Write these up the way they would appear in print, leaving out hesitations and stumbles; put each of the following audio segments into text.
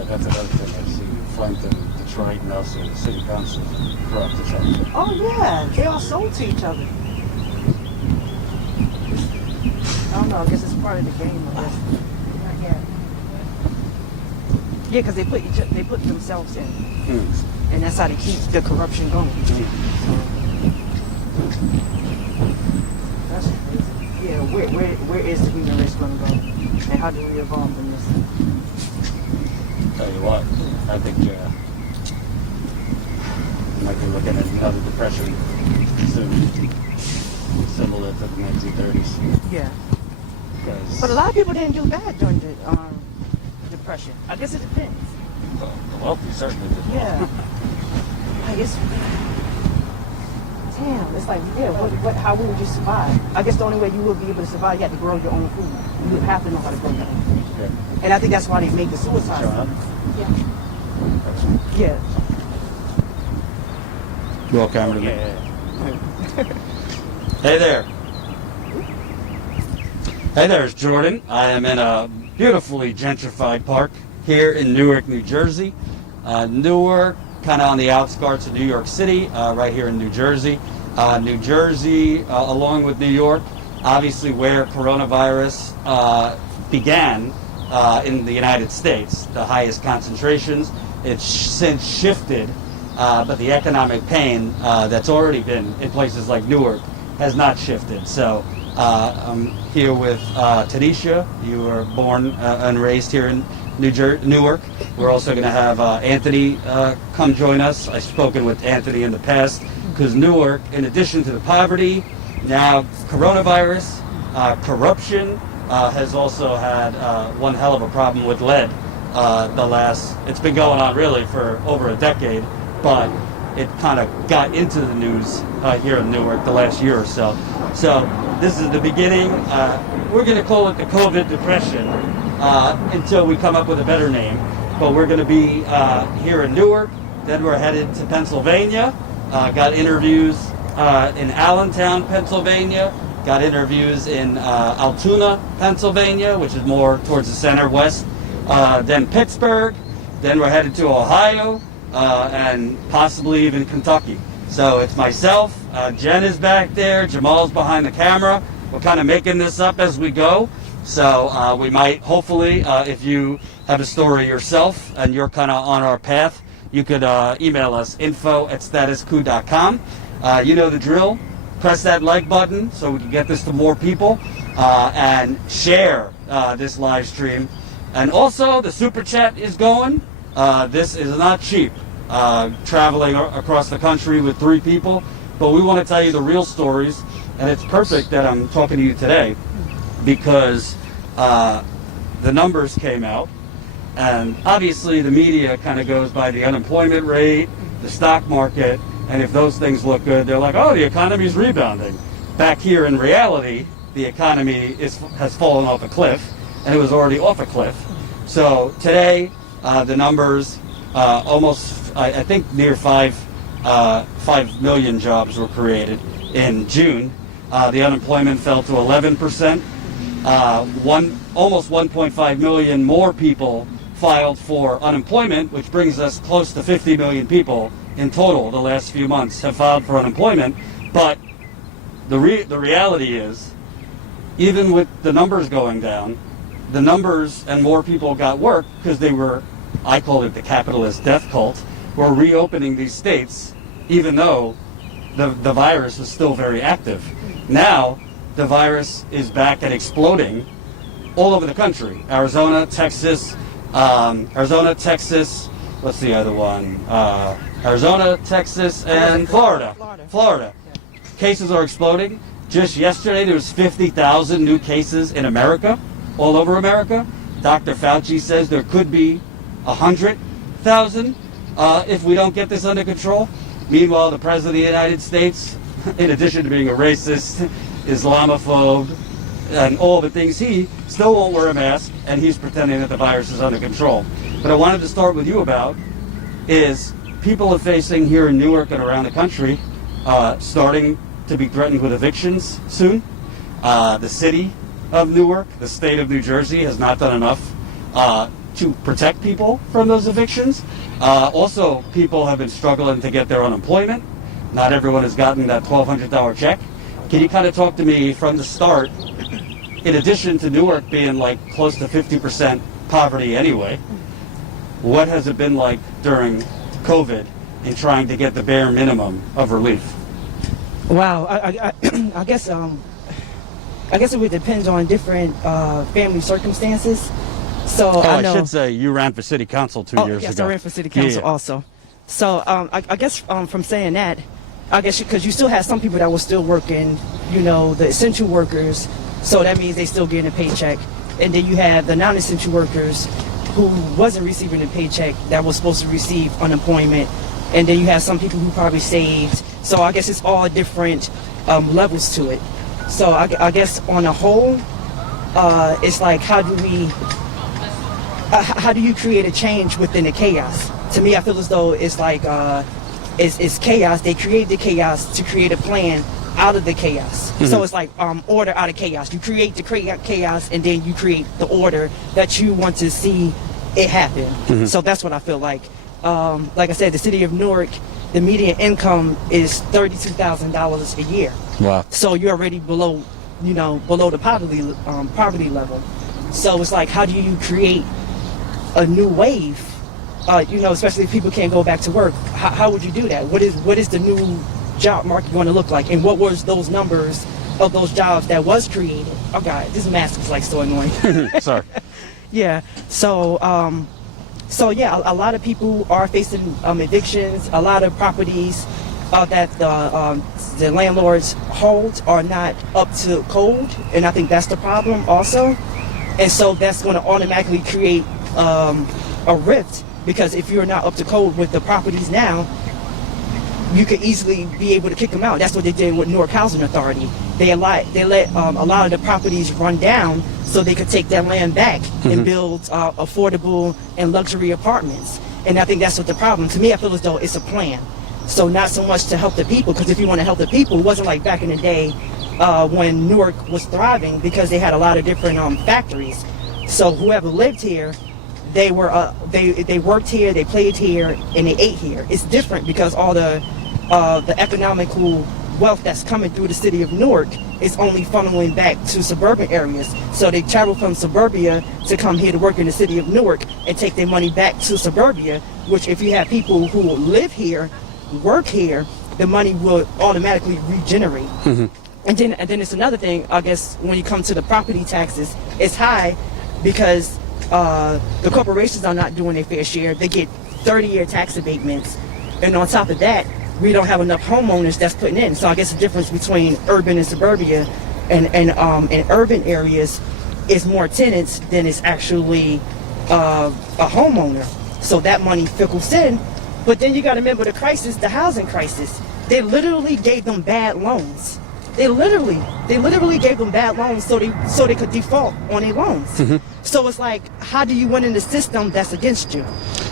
Yeah, that's another thing I see. Flint and Detroit and also the city council corrupt each other. Oh yeah, they all sold to each other. I don't know. I guess it's part of the game. I guess. Yeah. Yeah, because they put themselves in, and that's how they keep the corruption going. That's crazy. Yeah, where is the human race going to go, and how do we evolve from this? Tell you what, I think we might be looking at another depression soon, similar to the 1930s. Yeah. But a lot of people didn't do bad during the depression. I guess it depends. Well, the wealthy certainly did. Yeah. I guess. Damn, it's like, yeah, how would you survive? I guess the only way you would be able to survive, you have to grow your own food. You would have to know how to grow your own food. Yeah. And I think that's why they made the suicide. Yeah. Yeah. Roll camera to me. Hey there. Hey there, it's Jordan. I am in a beautifully gentrified park here in Newark, New Jersey. Newark, kind of on the outskirts of New York City, right here in New Jersey. New Jersey, along with New York, obviously where coronavirus began in the United States, the highest concentrations. It's since shifted, but the economic pain that's already been in places like Newark has not shifted. So I'm here with Tanisha. You were born and raised here in Newark. We're also going to have Anthony come join us. I've spoken with Anthony in the past because Newark, in addition to the poverty, now coronavirus, corruption, has also had one hell of a problem with lead. It's been going on really for over a decade, but it kind of got into the news here in Newark the last year or so. So this is the beginning. We're going to call it the COVID depression until we come up with a better name. But we're going to be here in Newark. Then we're headed to Pennsylvania. Got interviews in Allentown, Pennsylvania. Got interviews in Altoona, Pennsylvania, which is more towards the center west. Then Pittsburgh. Then we're headed to Ohio and possibly even Kentucky. So it's myself, Jen is back there, Jamal's behind the camera. We're kind of making this up as we go. So we might, hopefully, if you have a story yourself and you're kind of on our path, you could email us, info@statusquo.com. You know the drill. Press that like button so we can get this to more people and share this live stream. And also, the super chat is going. This is not cheap. Traveling across the country with 3 people, but we want to tell you the real stories, and it's perfect that I'm talking to you today because the numbers came out, and obviously the media kind of goes by the unemployment rate, the stock market, and if those things look good, they're like, oh, the economy's rebounding. Back here in reality, the economy has fallen off a cliff, and it was already off a cliff. So today, the numbers almost, I think near 5 million jobs were created in June. The unemployment fell to 11%. Almost 1.5 million more people filed for unemployment, which brings us close to 50 million people in total the last few months have filed for unemployment. But the reality is, even with the numbers going down, the numbers and more people got work because they were, I call it the capitalist death cult, were reopening these states even though the virus is still very active. Now, the virus is back and exploding all over the country. Arizona, Texas, what's the other one? Arizona, Texas, and Florida. Florida. Cases are exploding. Just yesterday, there was 50,000 new cases in America, all over America. Dr. Fauci says there could be 100,000 if we don't get this under control. Meanwhile, the President of the United States, in addition to being a racist, Islamophobe, and all the things, he still won't wear a mask, and he's pretending that the virus is under control. But I wanted to start with you about is people are facing here in Newark and around the country, starting to be threatened with evictions soon. The city of Newark, the state of New Jersey, has not done enough to protect people from those evictions. Also, people have been struggling to get their unemployment. Not everyone has gotten that $1,200 check. Can you kind of talk to me from the start, in addition to Newark being like close to 50% poverty anyway, what has it been like during COVID in trying to get the bare minimum of relief? Wow, I guess it would depend on different family circumstances. So I know. I should say you ran for city council 2 years yes, ago. I ran for city council also. So I guess from saying that, I guess because you still have some people that were still working, you know, the essential workers. So that means they still getting a paycheck, and then you have the non-essential workers who wasn't receiving a paycheck that was supposed to receive unemployment, and then you have some people who probably saved. So I guess it's all different levels to it. So I guess on a whole, it's like how do you create a change within the chaos? To me, I feel as though it's like it's chaos. They create the chaos to create a plan out of the chaos. Mm-hmm. So it's like order out of chaos. You create the chaos, and then you create the order that you want to see it happen. Mm-hmm. So that's what I feel like. Like I said, the city of Newark, the median income is $32,000 a year. Wow. So you're already below the poverty level. So it's like, how do you create a new wave? Especially if people can't go back to work. How would you do that? What is the new job market going to look like? And what was those numbers of those jobs that was created? Oh God, this mask is like so annoying. Sorry. Yeah. So yeah, a lot of people are facing evictions. A lot of properties that the landlords hold are not up to code, and I think that's the problem also. And so that's going to automatically create a rift, because if you're not up to code with the properties now, you could easily be able to kick them out. That's what they did with Newark Housing Authority. They let a lot of the properties run down so they could take that land back and build affordable and luxury apartments. And I think that's what the problem. To me, I feel as though it's a plan. So not so much to help the people, because if you want to help the people, it wasn't like back in the day when Newark was thriving, because they had a lot of different factories. So whoever lived here, they worked here, they played here, and they ate here. It's different because all the economical wealth that's coming through the city of Newark is only funneling back to suburban areas. So they travel from suburbia to come here to work in the city of Newark and take their money back to suburbia, which if you have people who live here, work here, the money will automatically regenerate. Mm-hmm. And then it's another thing, I guess, when you come to the property taxes, it's high because the corporations are not doing their fair share. They get 30-year tax abatements, and on top of that, we don't have enough homeowners that's putting in. So I guess the difference between urban and suburbia, and in urban areas, is more tenants than is actually a homeowner. So that money trickles in. But then you got to remember the housing crisis. They literally gave them bad loans. They literally gave them bad loans so they could default on their loans. Mm-hmm. So it's like, how do you win in the system that's against you?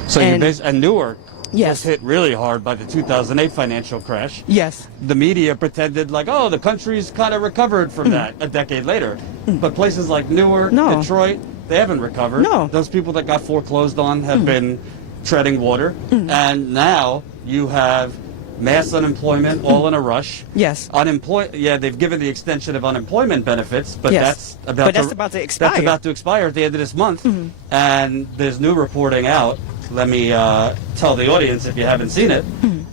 So and Newark yes. was hit really hard by the 2008 financial crash. Yes. The media pretended like, oh, the country's kind of recovered from that a decade later. But places like Newark, Detroit, they haven't recovered. No. Those people that got foreclosed on have been treading water. And now you have mass unemployment all in a rush. Yes. They've given the extension of unemployment benefits, but yes. that's about to expire. That's about to expire at the end of this month. And there's new reporting out. Let me tell the audience, if you haven't seen it,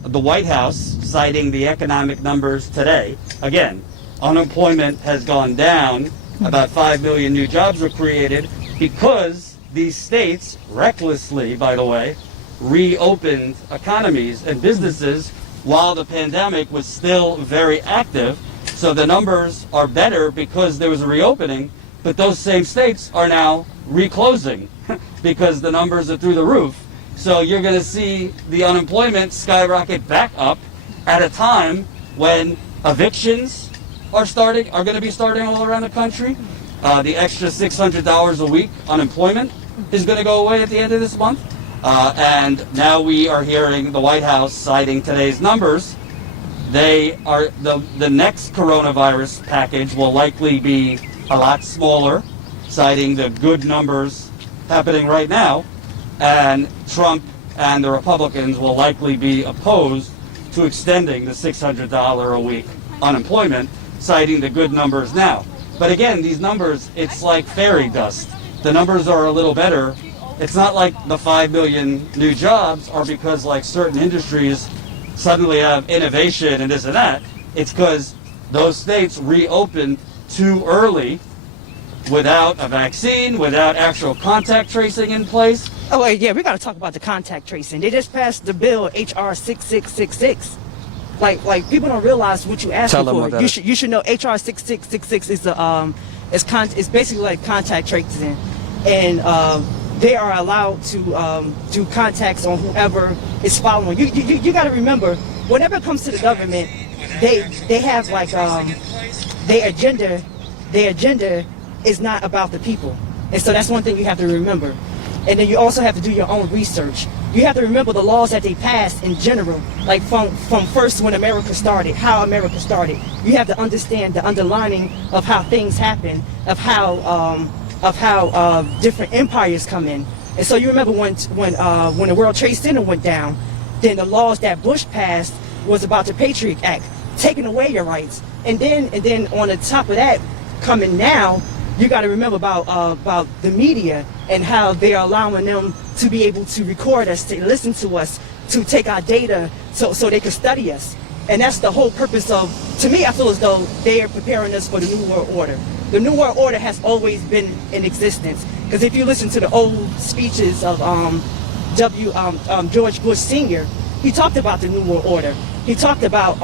the White House citing the economic numbers today. Again, unemployment has gone down. About 5 million new jobs were created because these states, recklessly, by the way, reopened economies and businesses while the pandemic was still very active. So the numbers are better because there was a reopening, but those same states are now reclosing because the numbers are through the roof. So you're going to see the unemployment skyrocket back up at a time when evictions are going to be starting all around the country. The extra $600 a week unemployment is going to go away at the end of this month. And now we are hearing the White House citing today's numbers. They are the next coronavirus package will likely be a lot smaller, citing the good numbers happening right now, and Trump and the Republicans will likely be opposed to extending the $600 a week unemployment, citing the good numbers now. But again, these numbers, it's like fairy dust. The numbers are a little better. It's not like the 5 million new jobs are because like certain industries suddenly have innovation and this and that. It's because those states reopened too early without a vaccine, without actual contact tracing in place. Oh, wait, yeah, we got to talk about the contact tracing. They just passed the bill, HR 6666. Like people don't realize what you asking for. You should know HR 6666 is is basically like contact tracing, and they are allowed to do contacts on whoever is following. You got to remember, whenever it comes to the government, they have like their agenda. Their agenda is not about the people, and so that's one thing you have to remember. And then you also have to do your own research. You have to remember the laws that they passed in general, like from first when America started, how America started. You have to understand the underlining of how things happen, of how different empires come in. And so you remember when the World Trade Center went down, then the laws that Bush passed was about the Patriot Act, taking away your rights. And then on the top of that, coming now, you got to remember about the media and how they are allowing them to be able to record us, to listen to us, to take our data so they can study us. And that's the whole purpose of, to me, I feel as though they are preparing us for the New World Order. The New World Order has always been in existence. Because if you listen to the old speeches of George Bush Sr., he talked about the New World Order. He talked about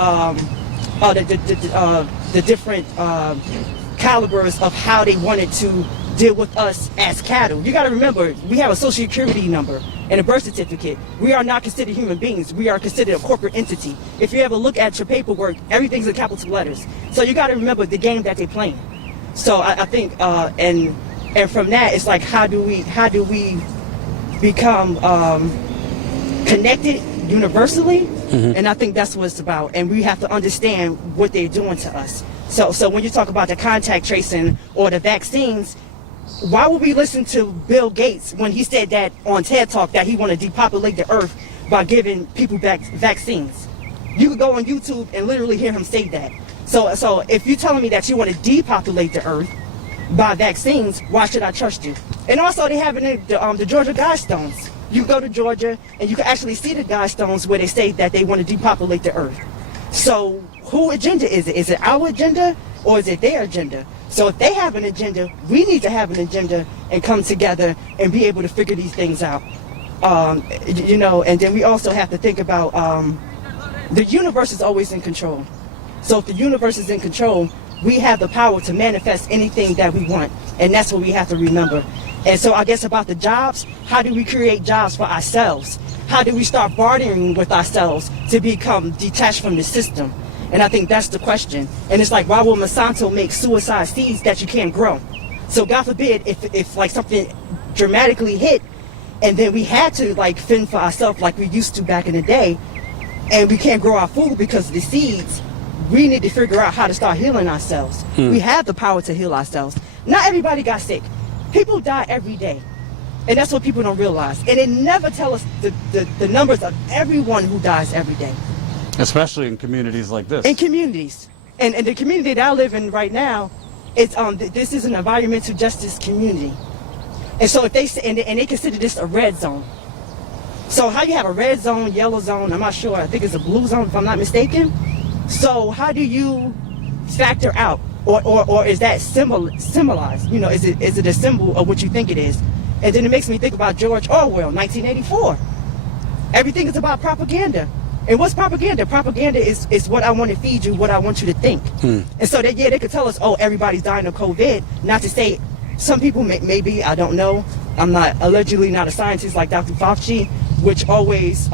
the different calibers of how they wanted to deal with us as cattle. You got to remember, we have a social security number and a birth certificate. We are not considered human beings. We are considered a corporate entity. If you ever look at your paperwork, everything's in capital letters. So you got to remember the game that they're playing. So I think, and from that, it's like, how do we become connected universally? Mm-hmm. And I think that's what it's about. And we have to understand what they're doing to us. So when you talk about the contact tracing or the vaccines, why would we listen to Bill Gates when he said that on TED Talk that he want to depopulate the earth by giving people vaccines? You could go on YouTube and literally hear him say that. So if you're telling me that you want to depopulate the earth by vaccines, why should I trust you? And also they have the Georgia Guidestones. You go to Georgia and you can actually see the Guidestones where they say that they want to depopulate the earth. So whose agenda is it? Is it our agenda or is it their agenda? So if they have an agenda, we need to have an agenda and come together and be able to figure these things out. And then we also have to think about the universe is always in control. So if the universe is in control, we have the power to manifest anything that we want. And that's what we have to remember. And so I guess about the jobs, how do we create jobs for ourselves? How do we start bartering with ourselves to become detached from the system? And I think that's the question. And it's like, why will Monsanto make suicide seeds that you can't grow? So God forbid if like something dramatically hit and then we had to like fend for ourselves like we used to back in the day, and we can't grow our food because of the seeds, we need to figure out how to start healing ourselves. We have the power to heal ourselves. Not everybody got sick. People die every day. And that's what people don't realize. And they never tell us the numbers of everyone who dies every day. Especially in communities like this. In communities. And the community that I live in right now, it's this is an environmental justice community. And so if they say, and they consider this a red zone. So how you have a red zone, yellow zone, I'm not sure, I think it's a blue zone if I'm not mistaken. So how do you factor out? Or is that symbolized? You know, is it a symbol of what you think it is? And then it makes me think about George Orwell, 1984. Everything is about propaganda. And what's propaganda? Propaganda is what I want to feed you, what I want you to think. And so that, they could tell us, oh, everybody's dying of COVID. Not to say some people maybe, I don't know. I'm not allegedly not a scientist like Dr. Fauci, which always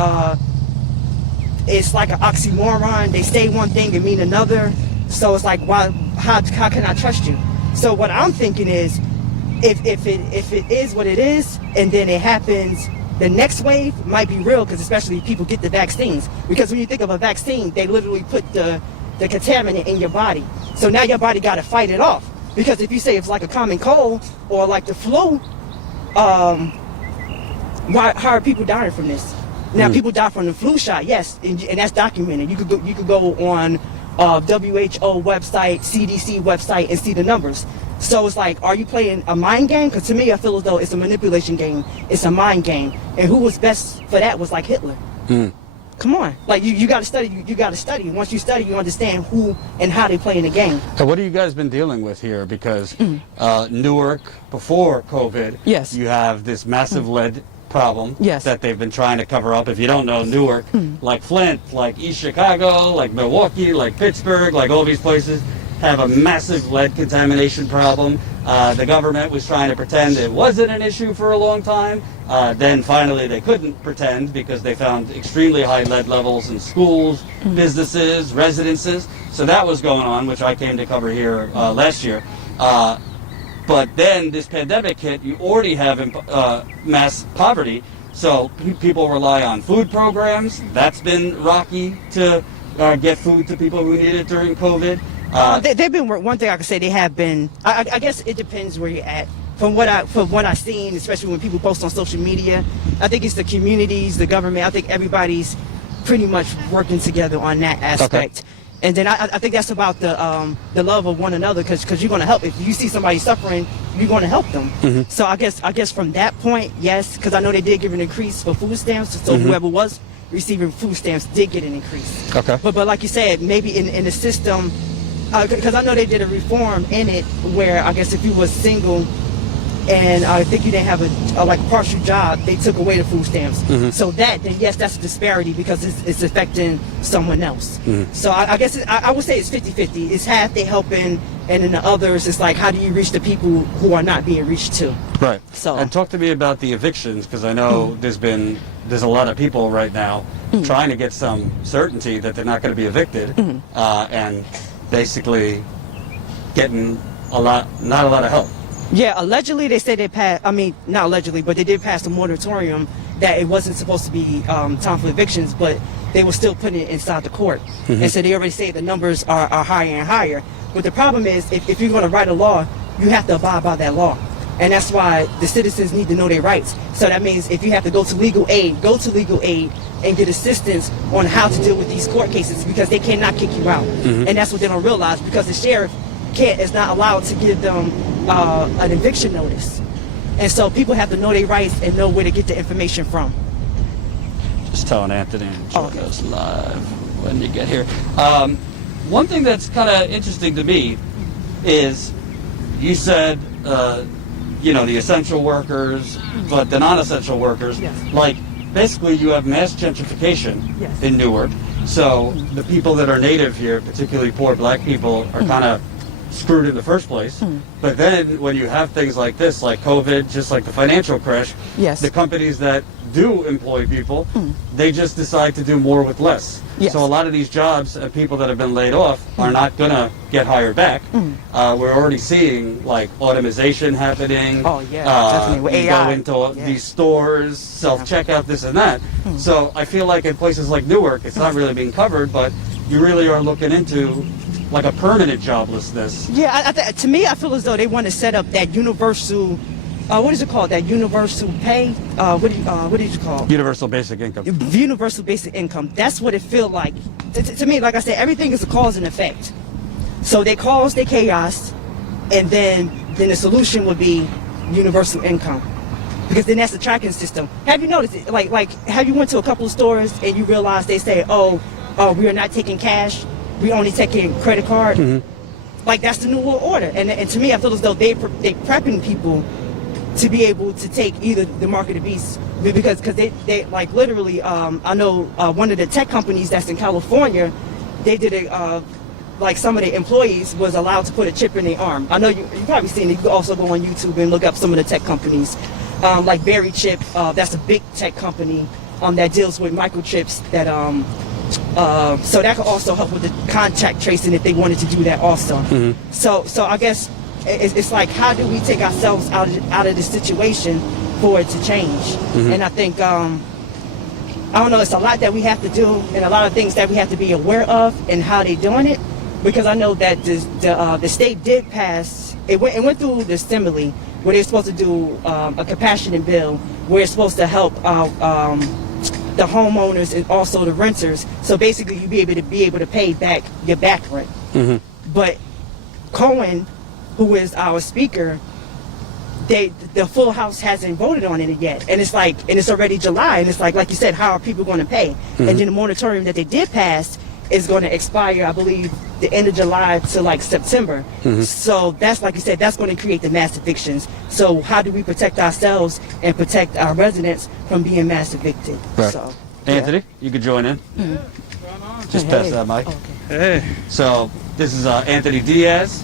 it's like an oxymoron. They say one thing and mean another. So it's like, how can I trust you? So what I'm thinking is, if it is what it is, and then it happens, the next wave might be real, because especially people get the vaccines. Because when you think of a vaccine, they literally put the contaminant in your body. So now your body got to fight it off. Because if you say it's like a common cold or like the flu, how are people dying from this? Now, people die from the flu shot, yes, and that's documented. You could go on WHO website, CDC website, and see the numbers. So it's like, are you playing a mind game? Because to me, I feel as though it's a manipulation game. It's a mind game. And who was best for that was like Hitler. Come on, like you got to study. You got to study. Once you study, you understand who and how they play in the game. So what have you guys been dealing with here? Because Newark, before COVID, yes, you have this massive lead problem that they've been trying to cover up. If you don't know, Newark, like Flint, like East Chicago, like Milwaukee, like Pittsburgh, like all these places have a massive lead contamination problem. The government was trying to pretend it wasn't an issue for a long time. Then finally they couldn't pretend because they found extremely high lead levels in schools, businesses, residences. So that was going on, which I came to cover here last year. But then this pandemic hit, you already have mass poverty. So people rely on food programs. That's been rocky to get food to people who need it during COVID. They've been, one thing I can say, they have been, I guess it depends where you're at. From what I've seen, especially when people post on social media, I think it's the communities, the government, I think everybody's pretty much working together on that aspect. Okay. And then I think that's about the love of one another, because you're going to help. If you see somebody suffering, you're going to help them. So I guess from that point, yes, because I know they did give an increase for food stamps, so whoever was receiving food stamps did get an increase. Okay. But like you said, maybe in the system, because I know they did a reform in it where I guess if you was single and I think you didn't have a partial job, they took away the food stamps. So then yes, that's a disparity because it's affecting someone else. So I guess I would say it's 50-50. It's half they helping, and then the others, it's like, how do you reach the people who are not being reached to? Right. So, and talk to me about the evictions, because I know there's a lot of people right now trying to get some certainty that they're not going to be evicted, and basically getting not a lot of help. Yeah, allegedly they said they passed, I mean, not allegedly, but they did pass a moratorium that it wasn't supposed to be time for evictions, but they were still putting it inside the court. And so they already say the numbers are higher and higher. But the problem is, if you're going to write a law, you have to abide by that law. And that's why the citizens need to know their rights. So that means if you have to go to legal aid and get assistance on how to deal with these court cases, because they cannot kick you out. And that's what they don't realize, because the sheriff is not allowed to give them an eviction notice. And so people have to know their rights and know where to get the information from. Just telling Anthony and join us live when you get here. One thing that's kind of interesting to me is you said, the essential workers, but the non-essential workers, like basically you have mass gentrification in Newark. So the people that are native here, particularly poor black people, are kind of screwed in the first place. But then when you have things like this, like COVID, just like the financial crash, the companies that do employ people, they just decide to do more with less. So a lot of these jobs and people that have been laid off are not going to get hired back. We're already seeing like automation happening. Definitely. With AI. You go into these stores, self-checkout, this and that. So I feel like in places like Newark, it's not really being covered, but you really are looking into like a permanent joblessness. Yeah, to me, I feel as though they want to set up that universal, what is it called? That universal pay? What did you call it? Universal basic income. Universal basic income. That's what it feels like. To me, like I said, everything is a cause and effect. So they cause the chaos, and then the solution would be universal income. Because then that's the tracking system. Have you noticed it? Like have you went to a couple of stores and you realize they say, oh, we are not taking cash, we only taking credit card? Like that's the new world order. And to me, I feel as though they prepping people to be able to take either the mark of the beast, because they like literally, I know one of the tech companies that's in California, they did it, like some of the employees was allowed to put a chip in their arm. I know you probably seen it. You can also go on YouTube and look up some of the tech companies, like Berry Chip, that's a big tech company that deals with microchips that so that could also help with the contact tracing if they wanted to do that also. So I guess it's like, how do we take ourselves out of this situation for it to change? And I think I don't know, it's a lot that we have to do, and a lot of things that we have to be aware of and how they're doing it, because I know that the state did pass it went through the assembly where they're supposed to do a compassionate bill where it's supposed to help the homeowners and also the renters. So basically, you be able to pay back your back rent. But Cohen, who is our speaker, the full house hasn't voted on it yet, and it's already July, and it's like you said, how are people going to pay? And then the moratorium that they did pass is going to expire, I believe, the end of July to like September. So that's, like you said, that's going to create the mass evictions. So how do we protect ourselves and protect our residents from being mass evicted? Right. So, Anthony, you could join in. Just pass that mic. Okay. Hey. So this is Anthony Diaz,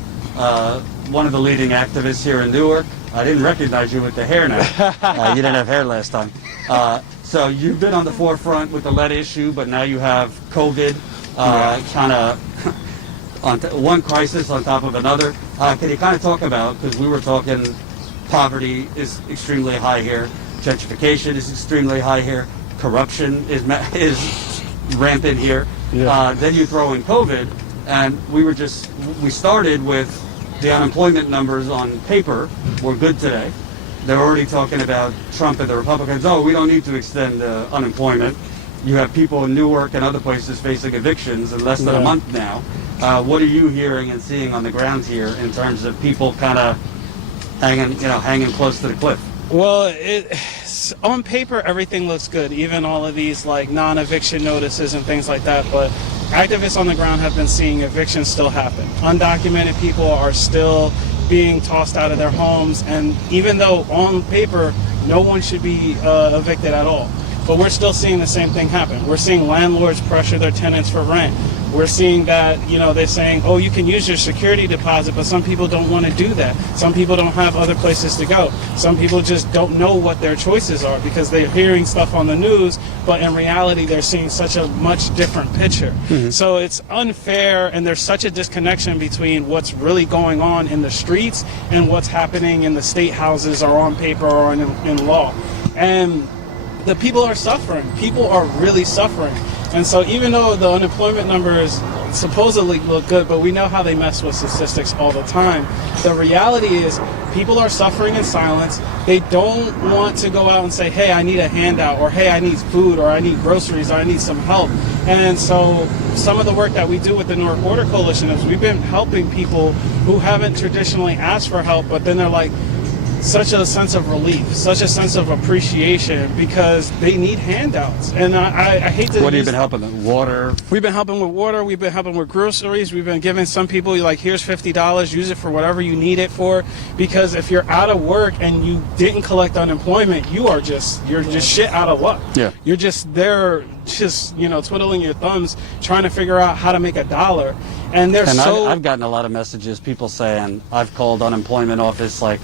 one of the leading activists here in Newark. I didn't recognize you with the hair now. You didn't have hair last time. So you've been on the forefront with the lead issue, but now you have COVID, kind of on one crisis on top of another. Can you kind of talk about, because we were talking, poverty is extremely high here, gentrification is extremely high here, corruption is rampant here. Then you throw in COVID, and we started with the unemployment numbers on paper were good today. They're already talking about Trump and the Republicans. Oh, we don't need to extend unemployment. You have people in Newark and other places facing evictions in less than a month now. What are you hearing and seeing on the ground here in terms of people kind of hanging close to the cliff? Well, on paper, everything looks good, even all of these like non-eviction notices and things like that. But activists on the ground have been seeing evictions still happen. Undocumented people are still being tossed out of their homes, and even though on paper no one should be evicted at all, but we're still seeing the same thing happen. We're seeing landlords pressure their tenants for rent. We're seeing that, they're saying, oh, you can use your security deposit, but some people don't want to do that. Some people don't have other places to go. Some people just don't know what their choices are because they're hearing stuff on the news, but in reality, they're seeing such a much different picture. So it's unfair, and there's such a disconnection between what's really going on in the streets and what's happening in the state houses or on paper or in law. And the people are suffering. People are really suffering. And so even though the unemployment numbers supposedly look good, but we know how they mess with statistics all the time, the reality is people are suffering in silence. They don't want to go out and say, hey, I need a handout, or hey, I need food, or I need groceries, or I need some help. And so some of the work that we do with the Newark Border Coalition is we've been helping people who haven't traditionally asked for help, but then they're like, such a sense of relief, such a sense of appreciation because they need handouts. And I hate to... What have you been helping them? Water? We've been helping with water. We've been helping with groceries. We've been giving some people, like, here's $50. Use it for whatever you need it for. Because if you're out of work and you didn't collect unemployment, you're just shit out of luck. Yeah. You're just there, twiddling your thumbs, trying to figure out how to make a dollar. And I've gotten a lot of messages, people saying, I've called unemployment office like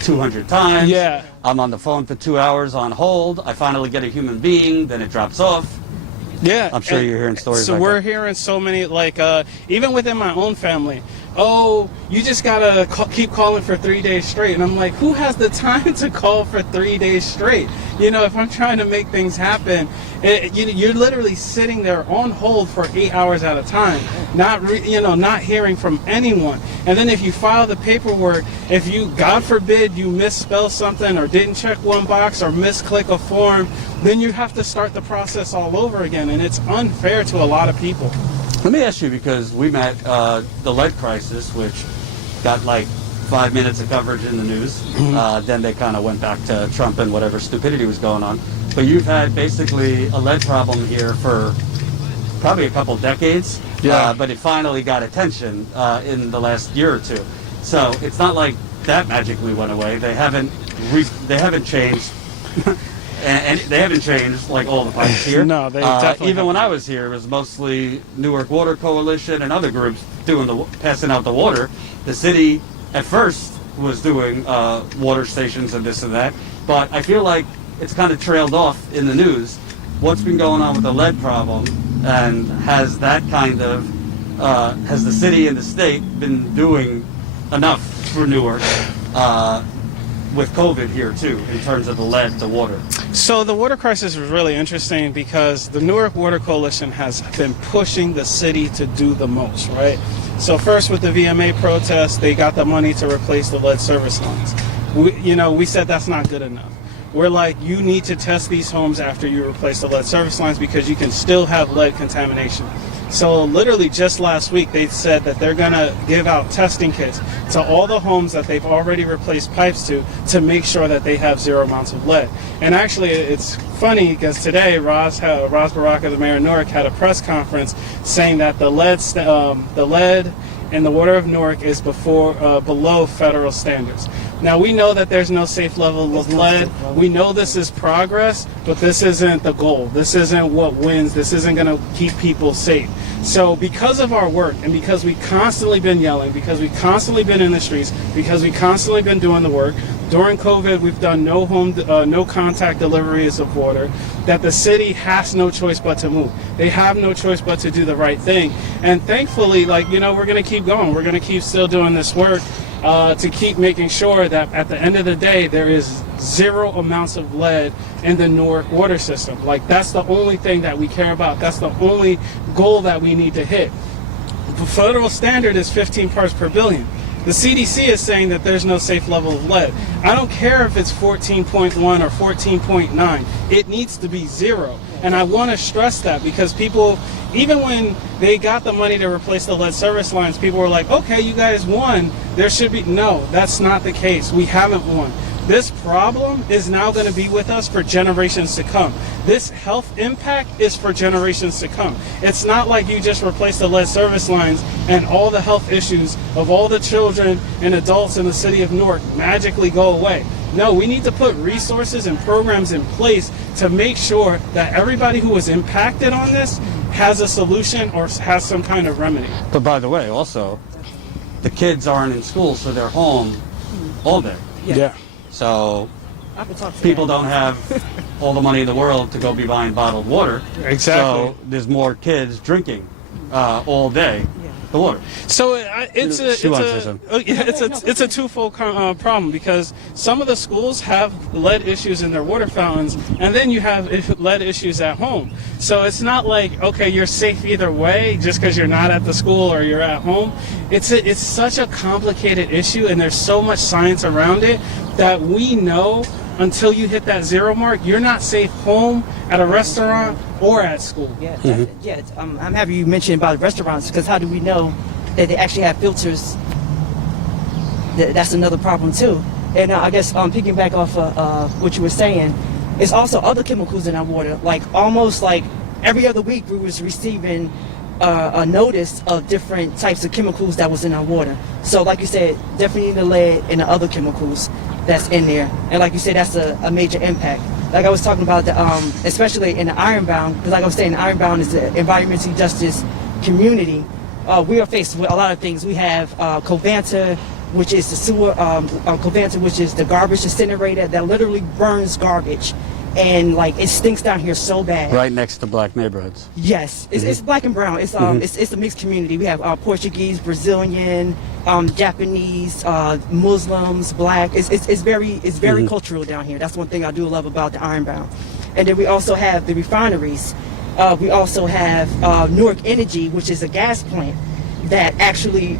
200 times. Yeah. I'm on the phone for 2 hours on hold. I finally get a human being, then it drops off. Yeah. I'm sure you're hearing stories so like we're that. hearing so many, even within my own family, oh, you just gotta keep calling for 3 days straight. And I'm like, who has the time to call for 3 days straight? If I'm trying to make things happen, you're literally sitting there on hold for 8 hours at a time, not hearing from anyone. And then if you file the paperwork, if you, God forbid, you misspell something or didn't check one box or misclick a form, then you have to start the process all over again. And it's unfair to a lot of people. Let me ask you, because we met the lead crisis, which got like 5 minutes of coverage in the news. Then they kind of went back to Trump and whatever stupidity was going on. But you've had basically a lead problem here for probably a couple decades. Yeah. But it finally got attention in the last year or two. So it's not like that magically went away. They haven't changed. And they haven't changed like all the pipes here. No, they definitely even when I was here, it was mostly Newark Water Coalition and other groups passing out the water. The city at first was doing water stations and this and that, but I feel like it's kind of trailed off in the news. What's been going on with the lead problem, and has the city and the state been doing enough for Newark with COVID here too, in terms of the lead, the water? So the water crisis is really interesting because the Newark Water Coalition has been pushing the city to do the most, right? So first with the VMA protest, they got the money to replace the lead service lines. We said that's not good enough. We're like, you need to test these homes after you replace the lead service lines because you can still have lead contamination. So literally just last week, they said that they're going to give out testing kits to all the homes that they've already replaced pipes to make sure that they have zero amounts of lead. And actually, it's funny because today, Roz Baraka, the mayor of Newark, had a press conference saying that the lead in the water of Newark is below federal standards. Now, we know that there's no safe level of lead. We know this is progress, but this isn't the goal. This isn't what wins. This isn't going to keep people safe. So because of our work and because we constantly been yelling, because we constantly been in the streets, because we constantly been doing the work, during COVID, we've done no contact deliveries of water, that the city has no choice but to move. They have no choice but to do the right thing. And thankfully, we're going to keep going. We're going to keep still doing this work to keep making sure that at the end of the day, there is zero amounts of lead in the Newark water system. That's the only thing that we care about. That's the only goal that we need to hit. The federal standard is 15 parts per billion. The CDC is saying that there's no safe level of lead. I don't care if it's 14.1 or 14.9. It needs to be zero. And I want to stress that because people, even when they got the money to replace the lead service lines, people were like, okay, you guys won. There should be, no, that's not the case. We haven't won. This problem is now going to be with us for generations to come. This health impact is for generations to come. It's not like you just replace the lead service lines and all the health issues of all the children and adults in the city of Newark magically go away. No, we need to put resources and programs in place to make sure that everybody who was impacted on this has a solution or has some kind of remedy. But by the way, also, the kids aren't in school, so they're home all day. Yeah. So I can talk to people that. don't have all the money in the world to go be buying bottled water. Exactly. So there's more kids drinking all day the water. So it's a twofold problem because some of the schools have lead issues in their water fountains, and then you have lead issues at home. So it's not like, okay, you're safe either way just because you're not at the school or you're at home. It's such a complicated issue, and there's so much science around it that we know until you hit that zero mark, you're not safe home, at a restaurant, or at school. Yeah, I'm happy you mentioned about restaurants because how do we know that they actually have filters? That's another problem too. And I guess piggyback off what you were saying, it's also other chemicals in our water. Almost like every other week we was receiving a notice of different types of chemicals that was in our water. So like you said, definitely the lead and the other chemicals that's in there. And like you said, that's a major impact. Like I was talking about, especially in the Ironbound, because like I was saying, Ironbound is the environmental justice community. We are faced with a lot of things. We have Covanta, which is the sewer, Covanta, which is the garbage incinerator that literally burns garbage. And it stinks down here so bad. Right next to black neighborhoods. Yes, it's black and brown. It's it's a mixed community. We have Portuguese, Brazilian, Japanese, Muslims, black. It's very cultural down here. That's one thing I do love about the Ironbound. And then we also have the refineries. We also have Newark Energy, which is a gas plant that actually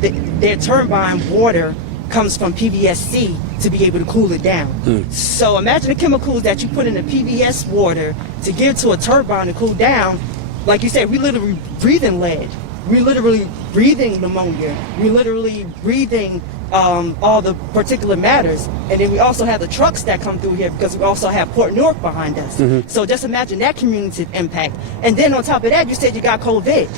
their turbine water comes from PVSC to be able to cool it down. So imagine the chemicals that you put in the PVS water to give to a turbine to cool down. Like you said, we literally breathing lead. We literally breathing pneumonia. We literally breathing all the particulate matters. And then we also have the trucks that come through here because we also have Port Newark behind us. So just imagine that community impact. And then on top of that, you said you got COVID.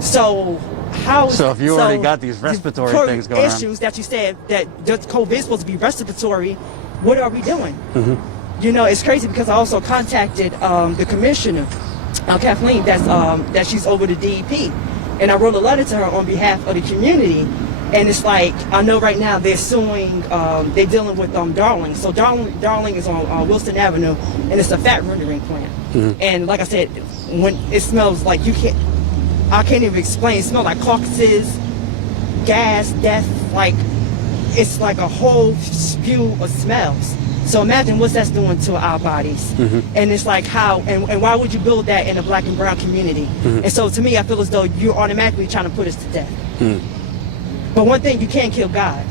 So if you already got these respiratory things going on, issues that you said that COVID is supposed to be respiratory, what are we doing? It's crazy because I also contacted the commissioner, Kathleen, that she's over the DEP, and I wrote a letter to her on behalf of the community. And it's like, I know right now they're suing, they're dealing with Darling. So Darling is on Wilson Avenue, and it's a fat rendering plant. And like I said, when it smells like I can't even explain. It smells like carcasses, gas, death. it's like a whole spew of smells. So imagine what that's doing to our bodies. And it's like how, and why would you build that in a black and brown community? And so to me, I feel as though you're automatically trying to put us to death. But one thing, you can't kill God.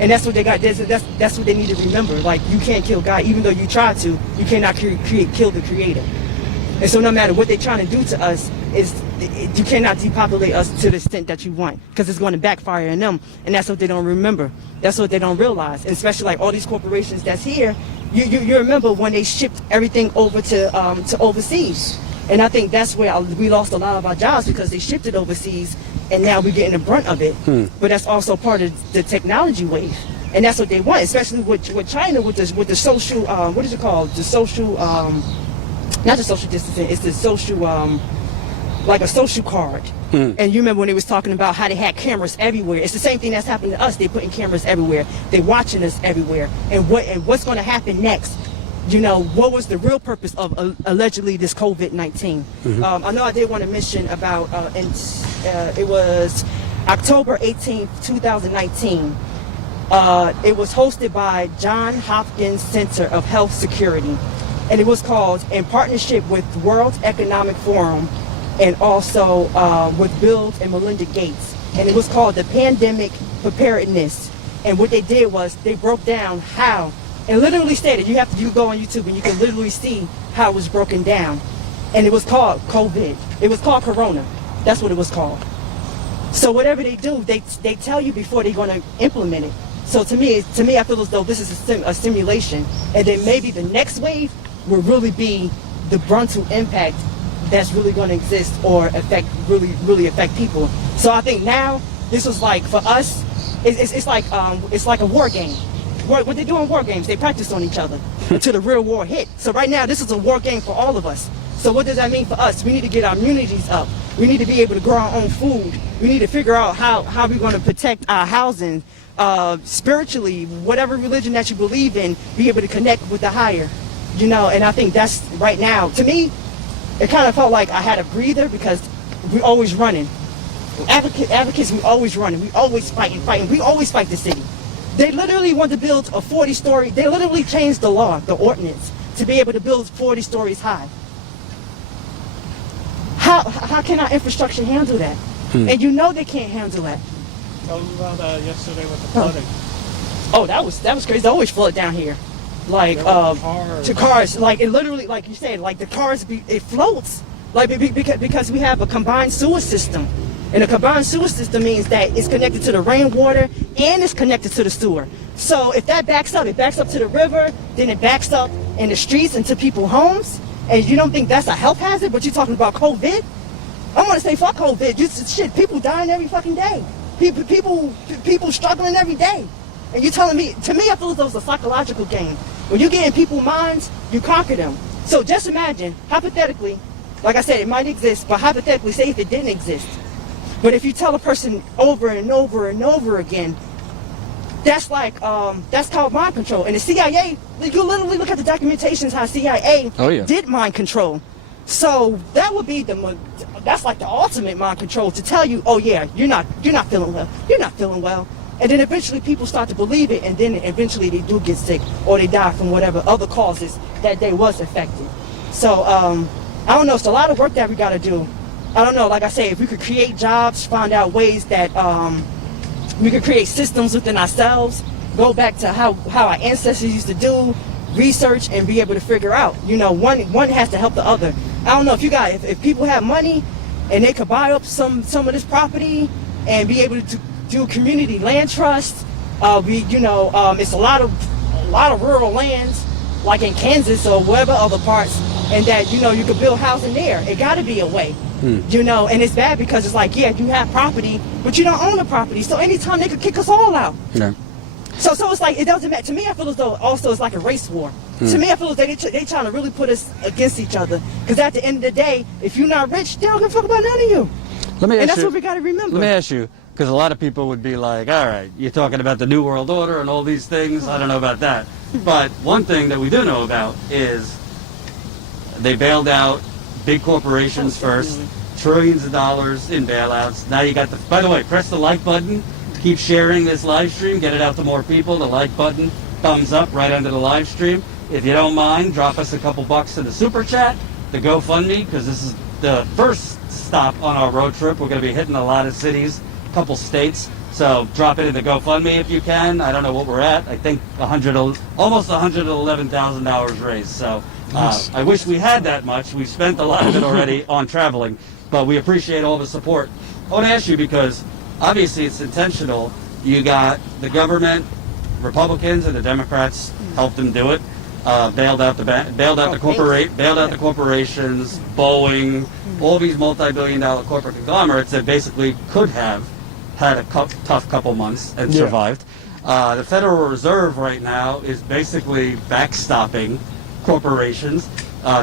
And that's what they got, that's what they need to remember. Like, you can't kill God, even though you try to, you cannot kill the creator. And so no matter what they're trying to do to us, you cannot depopulate us to the extent that you want, because it's going to backfire on them. And that's what they don't remember. That's what they don't realize. And especially like all these corporations that's here, you remember when they shipped everything over to overseas. And I think that's where we lost a lot of our jobs, because they shipped it overseas, and now we're getting the brunt of it. But that's also part of the technology wave. And that's what they want, especially with China, with the social, what is it called? The social, not the social distancing, it's the social, like a social card. And you remember when they was talking about how they had cameras everywhere. It's the same thing that's happening to us. They're putting cameras everywhere. They're watching us everywhere. And what's going to happen next? You know, what was the real purpose of allegedly this COVID-19? I know I did want to mention about, it was October 18th, 2019. It was hosted by John Hopkins Center of Health Security. And it was called, in partnership with World Economic Forum, and also with Bill and Melinda Gates. And it was called the Pandemic Preparedness. And what they did was they broke down how, and literally stated, you go on YouTube and you can literally see how it was broken down. And it was called COVID. It was called Corona. That's what it was called. So whatever they do, they tell you before they're going to implement it. So to me, I feel as though this is a simulation. And then maybe the next wave will really be the frontal impact that's really going to exist or really affect people. So I think now this was like, for us, it's like a war game. What they do in war games, they practice on each other until the real war hit. So right now, this is a war game for all of us. So what does that mean for us? We need to get our immunities up. We need to be able to grow our own food. We need to figure out how we're going to protect our housing, spiritually, whatever religion that you believe in, be able to connect with the higher. You know, and I think that's right now, to me, it kind of felt like I had a breather, because we're always running. Advocates, we always running. We always fighting. We always fight the city. They literally want to build a 40-story, they literally changed the law, the ordinance, to be able to build 40 stories high. How can our infrastructure handle that? And you know they can't handle that. Tell them about yesterday with the flooding. Oh, that was crazy. They always flood down here. Like to cars, like it literally, like you said, like the cars, it floats, like because we have a combined sewer system, and a combined sewer system means that it's connected to the rainwater and it's connected to the sewer. So if that backs up, it backs up to the river, then it backs up in the streets into people's homes, and you don't think that's a health hazard, but you're talking about COVID? I want to say fuck COVID. Shit, people dying every fucking day. People struggling every day. And you're telling me, to me, I feel as though it's a psychological game. When you get in people's minds, you conquer them. So just imagine, hypothetically, like I said, it might exist, but hypothetically, say if it didn't exist. But if you tell a person over and over and over again, that's like, that's called mind control. And the CIA, you literally look at the documentations how CIA did mind control. So that would be that's like the ultimate mind control, to tell you, oh yeah, you're not feeling well. You're not feeling well. And then eventually people start to believe it, and then eventually they do get sick, or they die from whatever other causes that they was affected. So I don't know, it's a lot of work that we got to do. I don't know, like I say, if we could create jobs, find out ways that we could create systems within ourselves, go back to how our ancestors used to do, research, and be able to figure out, you know, one has to help the other. I don't know, if people have money and they could buy up some of this property and be able to do community land trust, it's a lot of rural lands, like in Kansas or wherever other parts, and that, you know, you could build housing there. It got to be a way. You know, and it's bad because it's like, yeah, you have property, but you don't own the property. So anytime they could kick us all out. Yeah. So it's like, it doesn't matter. To me, I feel as though also it's like a race war. To me, I feel as though they trying to really put us against each other. Because at the end of the day, if you're not rich, they don't give a fuck about none of you. And that's what we got to remember. Let me ask you, because a lot of people would be like, all right, you're talking about the New World Order and all these things. I don't know about that. But one thing that we do know about is they bailed out big corporations first, trillions of dollars in bailouts. Now you got by the way, press the like button Keep sharing this live stream. Get it out to more people. The like button, thumbs up right under the live stream. If you don't mind, drop us a couple bucks to the super chat, the GoFundMe, because this is the first stop on our road trip. We're going to be hitting a lot of cities, a couple states. So drop it in the GoFundMe if you can. I don't know what we're at. I think almost $111,000 raised. So I wish we had that much. We've spent a lot of it already on traveling, but we appreciate all the support. I want to ask you, because obviously it's intentional. You got the government, Republicans, and the Democrats helped them do it. Bailed out the corporations, Boeing, all these multi-billion-dollar corporate conglomerates that basically could have had a tough couple months and survived. The Federal Reserve right now is basically backstopping corporations,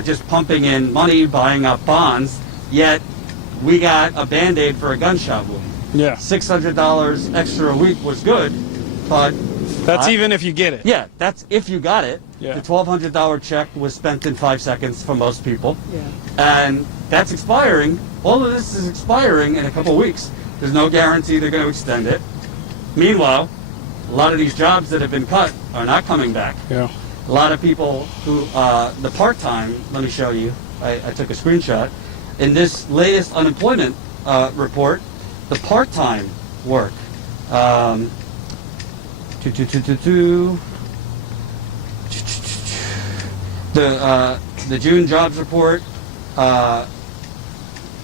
just pumping in money, buying up bonds, yet we got a Band-Aid for a gunshot wound. Yeah. $600 extra a week was good, but... That's even if you get it. Yeah, that's if you got it. Yeah. The $1,200 check was spent in 5 seconds for most people. Yeah. And that's expiring. All of this is expiring in a couple weeks. There's no guarantee they're going to extend it. Meanwhile, a lot of these jobs that have been cut are not coming back. Yeah. A lot of people who, the part-time, let me show you, I took a screenshot. In this latest unemployment report, the part-time work, the June jobs report,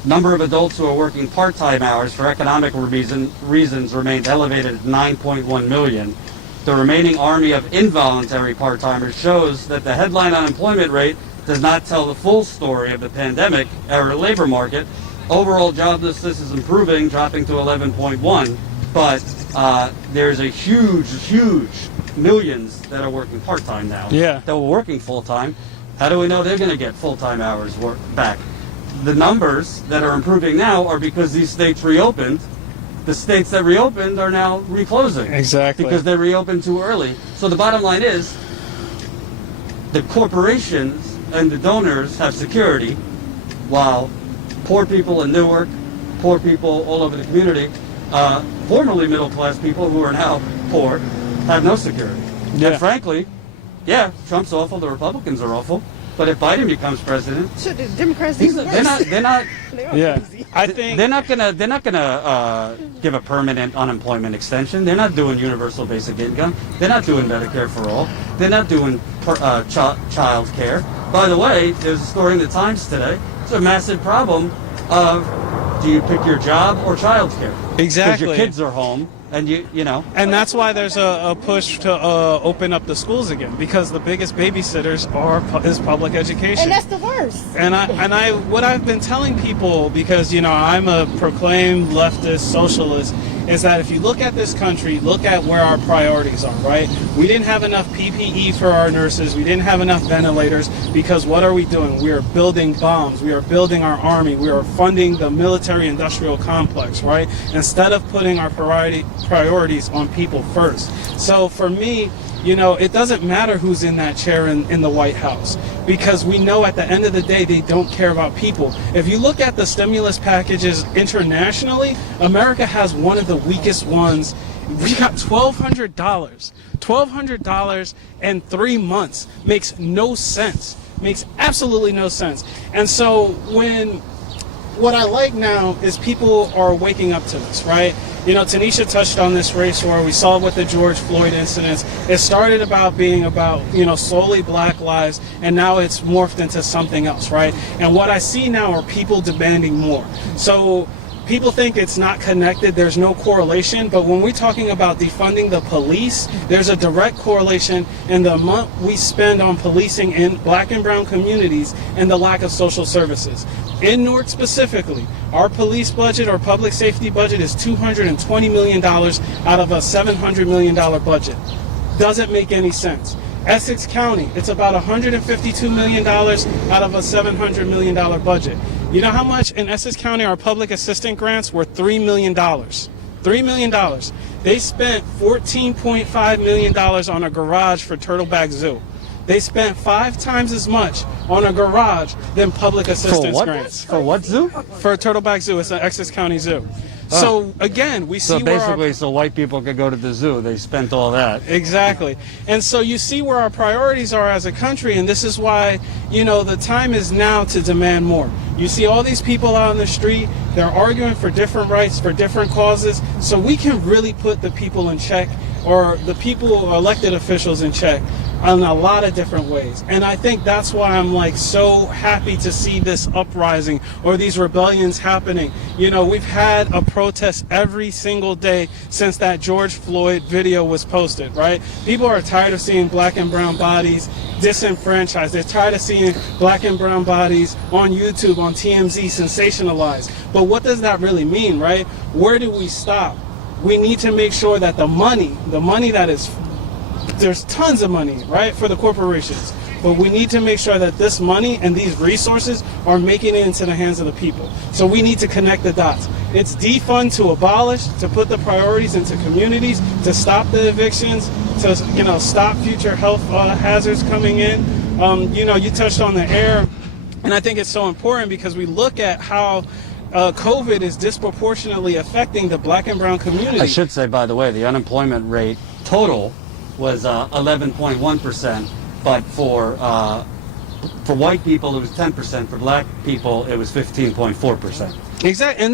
number of adults who are working part-time hours for economic reasons remains elevated at 9.1 million. The remaining army of involuntary part-timers shows that the headline unemployment rate does not tell the full story of the pandemic-era labor market. Overall joblessness is improving, dropping to 11.1, but there's a huge millions that are working part-time now. Yeah. That were working full-time. How do we know they're going to get full-time hours work back? The numbers that are improving now are because these states reopened. The states that reopened are now reclosing. Exactly. Because they reopened too early. So the bottom line is, the corporations and the donors have security, while poor people in Newark, poor people all over the community, formerly middle-class people who are now poor, have no security. Yeah. And frankly, yeah, Trump's awful, the Republicans are awful, but if Biden becomes president, Should the Democrats they're do not Yeah. I think they're not gonna give a permanent unemployment extension. They're not doing universal basic income. They're not doing Medicare for all. They're not doing child care. By the way, there's a story in the Times today. It's a massive problem of, do you pick your job or child care? Exactly. Because your kids are home, and you know. And that's why there's a push to open up the schools again, because the biggest babysitters is public education. And that's the worst. And what I've been telling people, because I'm a proclaimed leftist socialist, is that if you look at this country, look at where our priorities are, right? We didn't have enough PPE for our nurses. We didn't have enough ventilators, because what are we doing? We are building bombs. We are building our army. We are funding the military-industrial complex, right? Instead of putting our priorities on people first. So for me, it doesn't matter who's in that chair in the White House, because we know at the end of the day they don't care about people. If you look at the stimulus packages internationally, America has one of the weakest ones. We got $1,200. $1,200 in 3 months makes no sense. Makes absolutely no sense. And so what I like now is people are waking up to this, right? Tanisha touched on this race war. We saw it with the George Floyd incidents. It started being about solely black lives, and now it's morphed into something else, right? And what I see now are people demanding more. So people think it's not connected, there's no correlation, but when we're talking about defunding the police, there's a direct correlation in the amount we spend on policing in black and brown communities and the lack of social services. In Newark specifically, our police budget, our public safety budget is $220 million out of a $700 million budget. Doesn't make any sense. Essex County, it's about $152 million out of a $700 million budget. You know how much in Essex County our public assistance grants were? $3 million. $3 million. They spent $14.5 million on a garage for Turtleback Zoo. They spent 5 times as much on a garage than public assistance grants. For what zoo? For Turtleback Zoo. It's an Essex County zoo. So again, we see So where our basically, so white people could go to the zoo. They spent all that. Exactly. And so you see where our priorities are as a country, and this is why, the time is now to demand more. You see all these people out in the street, they're arguing for different rights, for different causes, so we can really put the people in check, or the people, elected officials in check, in a lot of different ways. And I think that's why I'm so happy to see this uprising or these rebellions happening. We've had a protest every single day since that George Floyd video was posted, right? People are tired of seeing black and brown bodies disenfranchised. They're tired of seeing black and brown bodies on YouTube, on TMZ, sensationalized. But what does that really mean, right? Where do we stop? We need to make sure that the money that is, there's tons of money, right, for the corporations. But we need to make sure that this money and these resources are making it into the hands of the people. So we need to connect the dots. It's defund to abolish, to put the priorities into communities, to stop the evictions, to stop future health hazards coming in. You touched on the air, and I think it's so important because we look at how COVID is disproportionately affecting the black and brown community. I should say, by the way, the unemployment rate total was 11.1%, but for white people it was 10%. For black people it was 15.4%. Exactly,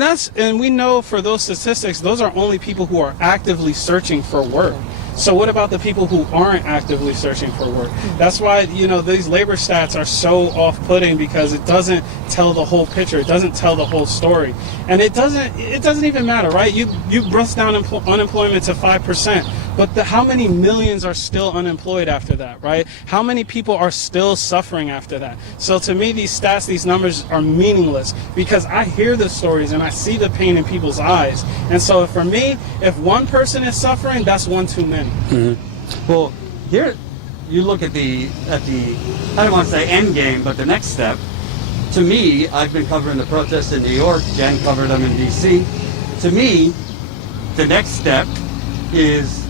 and we know for those statistics, those are only people who are actively searching for work. So what about the people who aren't actively searching for work? That's why, these labor stats are so off-putting, because it doesn't tell the whole picture. It doesn't tell the whole story. And it doesn't even matter, right? You brought down unemployment to 5%, but how many millions are still unemployed after that, right? How many people are still suffering after that? So to me, these stats, these numbers are meaningless, because I hear the stories and I see the pain in people's eyes. And so for me, if one person is suffering, that's one too many. Mm-hmm. Well, here you look at the I don't want to say end game, but the next step. To me, I've been covering the protests in New York. Jen covered them in D.C. To me, the next step is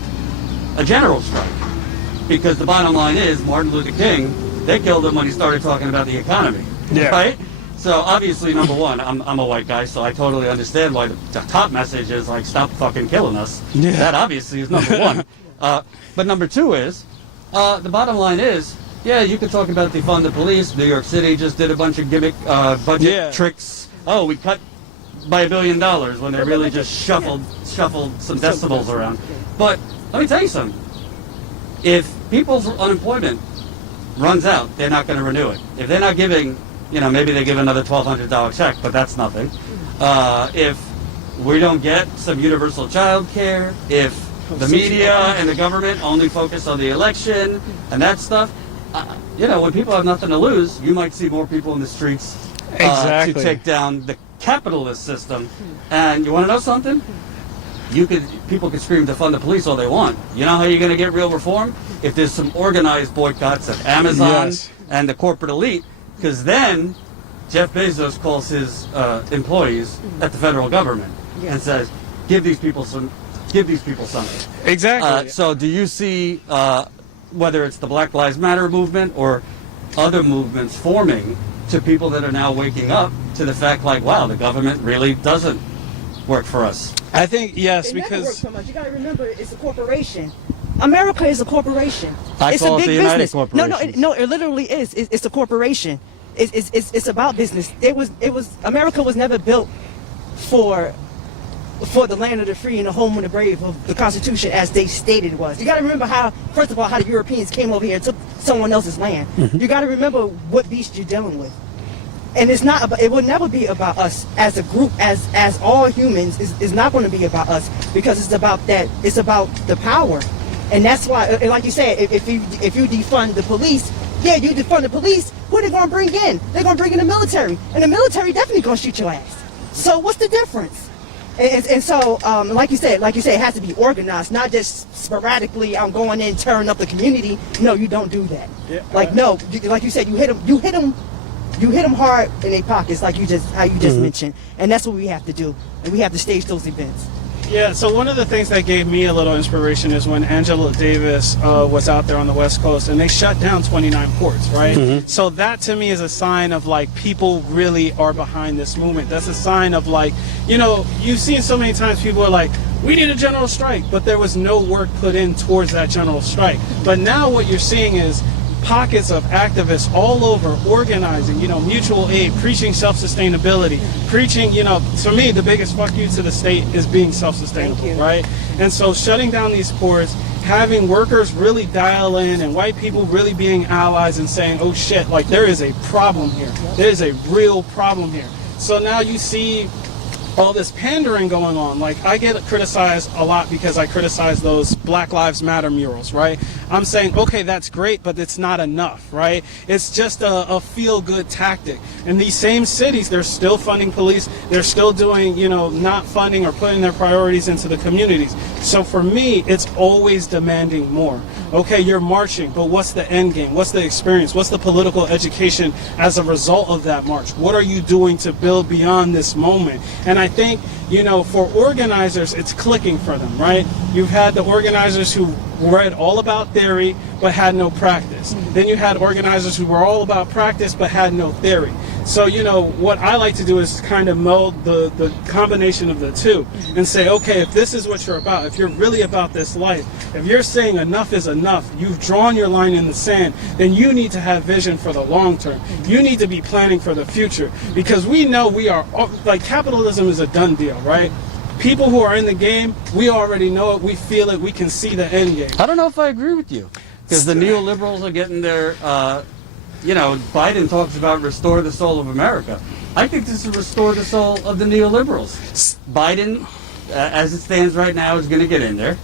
a general strike, because the bottom line is Martin Luther King, they killed him when he started talking about the economy. Yeah. Right? So obviously, number one, I'm a white guy, so I totally understand why the top message is stop fucking killing us. Yeah. That obviously is number one. But number two is, the bottom line is, yeah, you could talk about defund the police. New York City just did a bunch of gimmick budget tricks. Oh, we cut by $1 billion when they really just shuffled some decibels around. But let me tell you something. If people's unemployment runs out, they're not going to renew it. If they're not giving, maybe they give another $1,200 check, but that's nothing. If we don't get some universal child care, if the media and the government only focus on the election and that stuff, when people have nothing to lose, you might see more people in the streets to take down the capitalist system. And you want to know something? People could scream defund the police all they want. You know how you're going to get real reform? If there's some organized boycotts of Amazon and the corporate elite, because then Jeff Bezos calls his employees at the federal government and says, give these people something. Exactly. So do you see, whether it's the Black Lives Matter movement or other movements forming, to people that are now waking up to the fact wow, the government really doesn't work for us? I think, yes, It because never works so much. You got to remember, it's a corporation. America is a corporation. It's a big the United business. Corporation. No, it literally is. It's a corporation. It's about business. America was never built for the land of the free and the home of the brave of the Constitution, as they stated it was. You got to remember first of all, how the Europeans came over here and took someone else's land. Mm-hmm. You got to remember what beast you're dealing with. And it will never be about us as a group, as all humans. Is not going to be about us, because it's about the power. And that's why, and like you said, if you defund the police, you defund the police, who are they going to bring in? They're going to bring in the military. And the military definitely going to shoot your ass. So what's the difference? And so, like you said, it has to be organized, not just sporadically. I'm going in, tearing up the community. No, you don't do that. Yeah, like you said, you hit them hard in their pockets, like how you just mentioned, and that's what we have to do, and we have to stage those events. Yeah, so one of the things that gave me a little inspiration is when Angela Davis was out there on the West Coast and they shut down 29 ports, right? So that to me is a sign of like people really are behind this movement. That's a sign of like, you know, you've seen so many times people are like, we need a general strike, but there was no work put in towards that general strike. But now what you're seeing is pockets of activists all over organizing, you know, mutual aid, preaching self-sustainability, preaching, you know, for me, the biggest fuck you to the state is being self-sustainable, right? And so shutting down these ports, having workers really dial in and white people really being allies and saying, oh shit, like there is a problem here. There is a real problem here. So now you see all this pandering going on. Like I get criticized a lot because I criticize those Black Lives Matter murals, right? I'm saying, okay, that's great, but it's not enough, right? It's just a feel-good tactic. In these same cities, they're still funding police. They're still doing, you know, not funding or putting their priorities into the communities. So for me, it's always demanding more. Okay, you're marching, but what's the end game? What's the experience? What's the political education as a result of that march? What are you doing to build beyond this moment? And I think, you know, for organizers, it's clicking for them, right? You've had the organizers who read all about theory but had no practice. Then you had organizers who were all about practice but had no theory. So, you know, what I like to do is kind of meld the combination of the two and say, okay, if this is what you're about, if you're really about this life, if you're saying enough is enough, you've drawn your line in the sand, then you need to have vision for the long term. You need to be planning for the future, because we know we are, like, capitalism is a done deal, right? People who are in the game, we already know it, we feel it, we can see the end game. I don't know if I agree with you, because the neoliberals are getting their, you know, Biden talks about restore the soul of America. I think this is restore the soul of the neoliberals. Biden, as it stands right now, is going to get in there.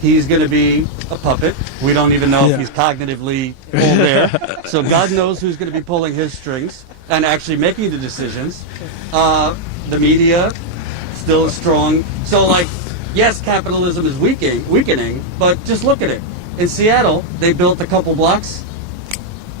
He's going to be a puppet. We don't even know if he's cognitively all there. So God knows who's going to be pulling his strings and actually making the decisions. The media still is strong. So, like, yes, capitalism is weakening, but just look at it. In Seattle, they built a couple blocks.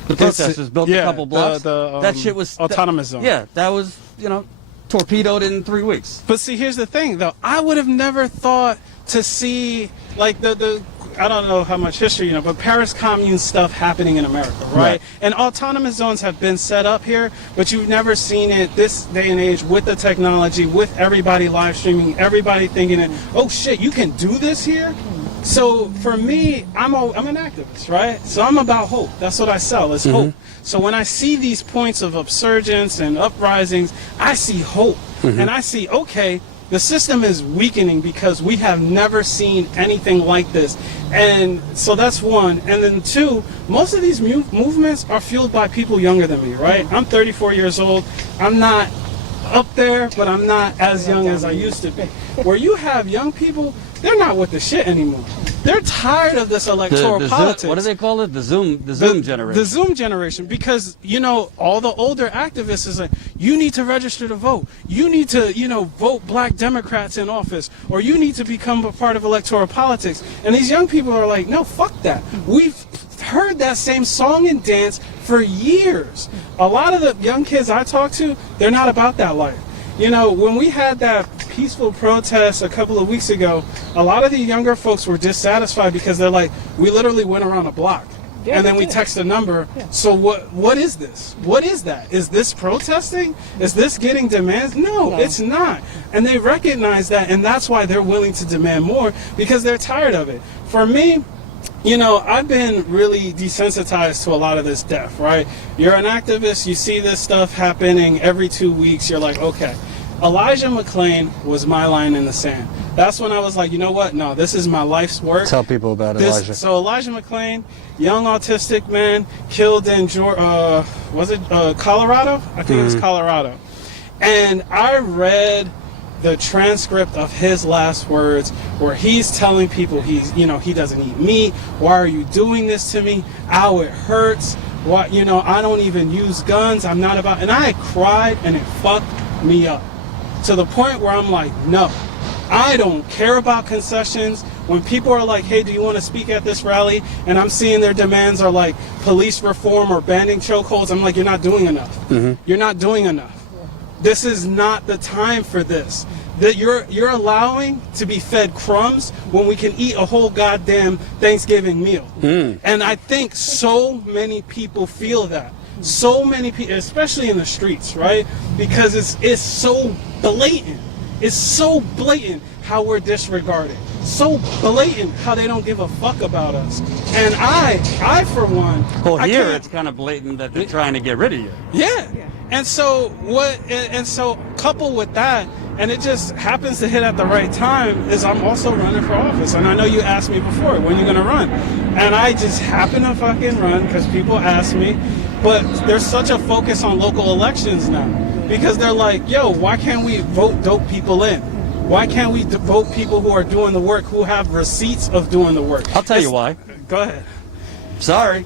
The protesters built a couple blocks. That shit was autonomous zone. Yeah, that was, you know, torpedoed in 3 weeks. But see, here's the thing, though. I would have never thought to see, like, the I don't know how much history you know, but Paris Commune stuff happening in America, right? And autonomous zones have been set up here, but you've never seen it this day and age with the technology, with everybody live streaming, everybody thinking that, oh shit, you can do this here? So for me, I'm an activist, right? So I'm about hope. That's what I sell, is hope. So when I see these points of upsurgence and uprisings, I see hope. And I see, okay, the system is weakening because we have never seen anything like this. And so that's one. And then two, most of these movements are fueled by people younger than me, right? I'm 34 years old. I'm not up there, but I'm not as young as I used to be. Where you have young people, they're not with the shit anymore. They're tired of this electoral politics. What do they call it? The Zoom generation. The Zoom generation, because, you know, all the older activists is like, you need to register to vote. You need to, you know, vote black Democrats in office, or you need to become a part of electoral politics. And these young people are like, no, fuck that. We've heard that same song and dance for years. A lot of the young kids I talk to, they're not about that life. You know, when we had that peaceful protest a couple of weeks ago, a lot of the younger folks were dissatisfied because they're like, we literally went around a block. Yeah, and then we text a number. Yeah. So what is this? What is that? Is this protesting? Is this getting demands? No, it's not. And they recognize that, and that's why they're willing to demand more, because they're tired of it. For me, you know, I've been really desensitized to a lot of this death, right? You're an activist, you see this stuff happening every 2 weeks, you're like, okay. Elijah McClain was my line in the sand. That's when I was like, you know what? No, this is my life's work. Tell people about Elijah. So Elijah McClain, young autistic man, killed in Colorado? I think it was Colorado. And I read the transcript of his last words where he's telling people he doesn't eat meat. Why are you doing this to me? Ow, it hurts. Why, I don't even use guns. I'm not about, and I cried and it fucked me up to the point where I'm like, no, I don't care about concessions. When people are like, hey, do you want to speak at this rally? And I'm seeing their demands are like police reform or banning chokeholds. I'm like, you're not doing enough. You're not doing enough. This is not the time for this. That you're allowing to be fed crumbs when we can eat a whole goddamn Thanksgiving meal. And I think so many people feel that. So many people, especially in the streets, right? Because it's so blatant. It's so blatant how we're disregarded. So blatant how they don't give a fuck about us. And I for one, Well, I here can't- it's kind of blatant that they're trying to get rid of you. yeah. And so coupled with that, and it just happens to hit at the right time, is I'm also running for office. And I know you asked me before, when you gonna run? And I just happen to fucking run because people ask me. But there's such a focus on local elections now. Because they're like, yo, why can't we vote dope people in? Why can't we vote people who are doing the work, who have receipts of doing the work? I'll tell you why. Go ahead. Sorry.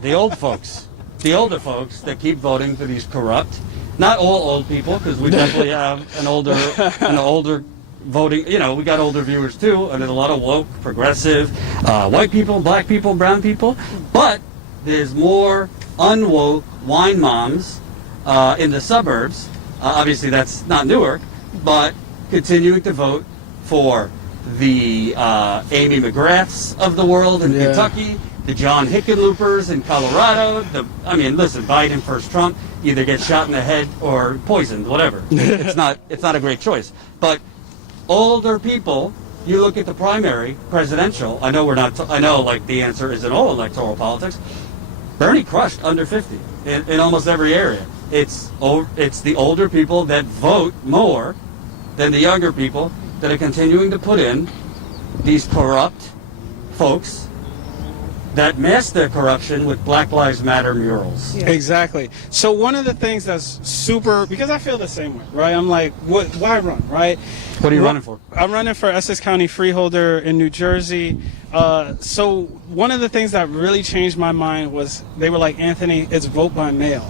The old folks. The older folks that keep voting for these corrupt, not all old people, because we definitely have an older voting, you know, we got older viewers too, and there's a lot of woke, progressive, white people, black people, brown people, but there's more unwoke wine moms in the suburbs. Obviously that's not Newark, but continuing to vote for the Amy McGraths of the world in Kentucky, the John Hickenloopers in Colorado. Listen, Biden versus Trump, either get shot in the head or poisoned, whatever. It's not a great choice. But older people, you look at the primary presidential. I know like the answer isn't all electoral politics. Bernie crushed under 50 in almost every area. It's the older people that vote more than the younger people that are continuing to put in these corrupt folks that mask their corruption with Black Lives Matter murals. Yeah. Exactly. So one of the things that's super, because I feel the same way, right? I'm like, why run, right? What are you running for? I'm running for Essex County Freeholder in New Jersey. So one of the things that really changed my mind was they were like, Anthony, it's vote by mail.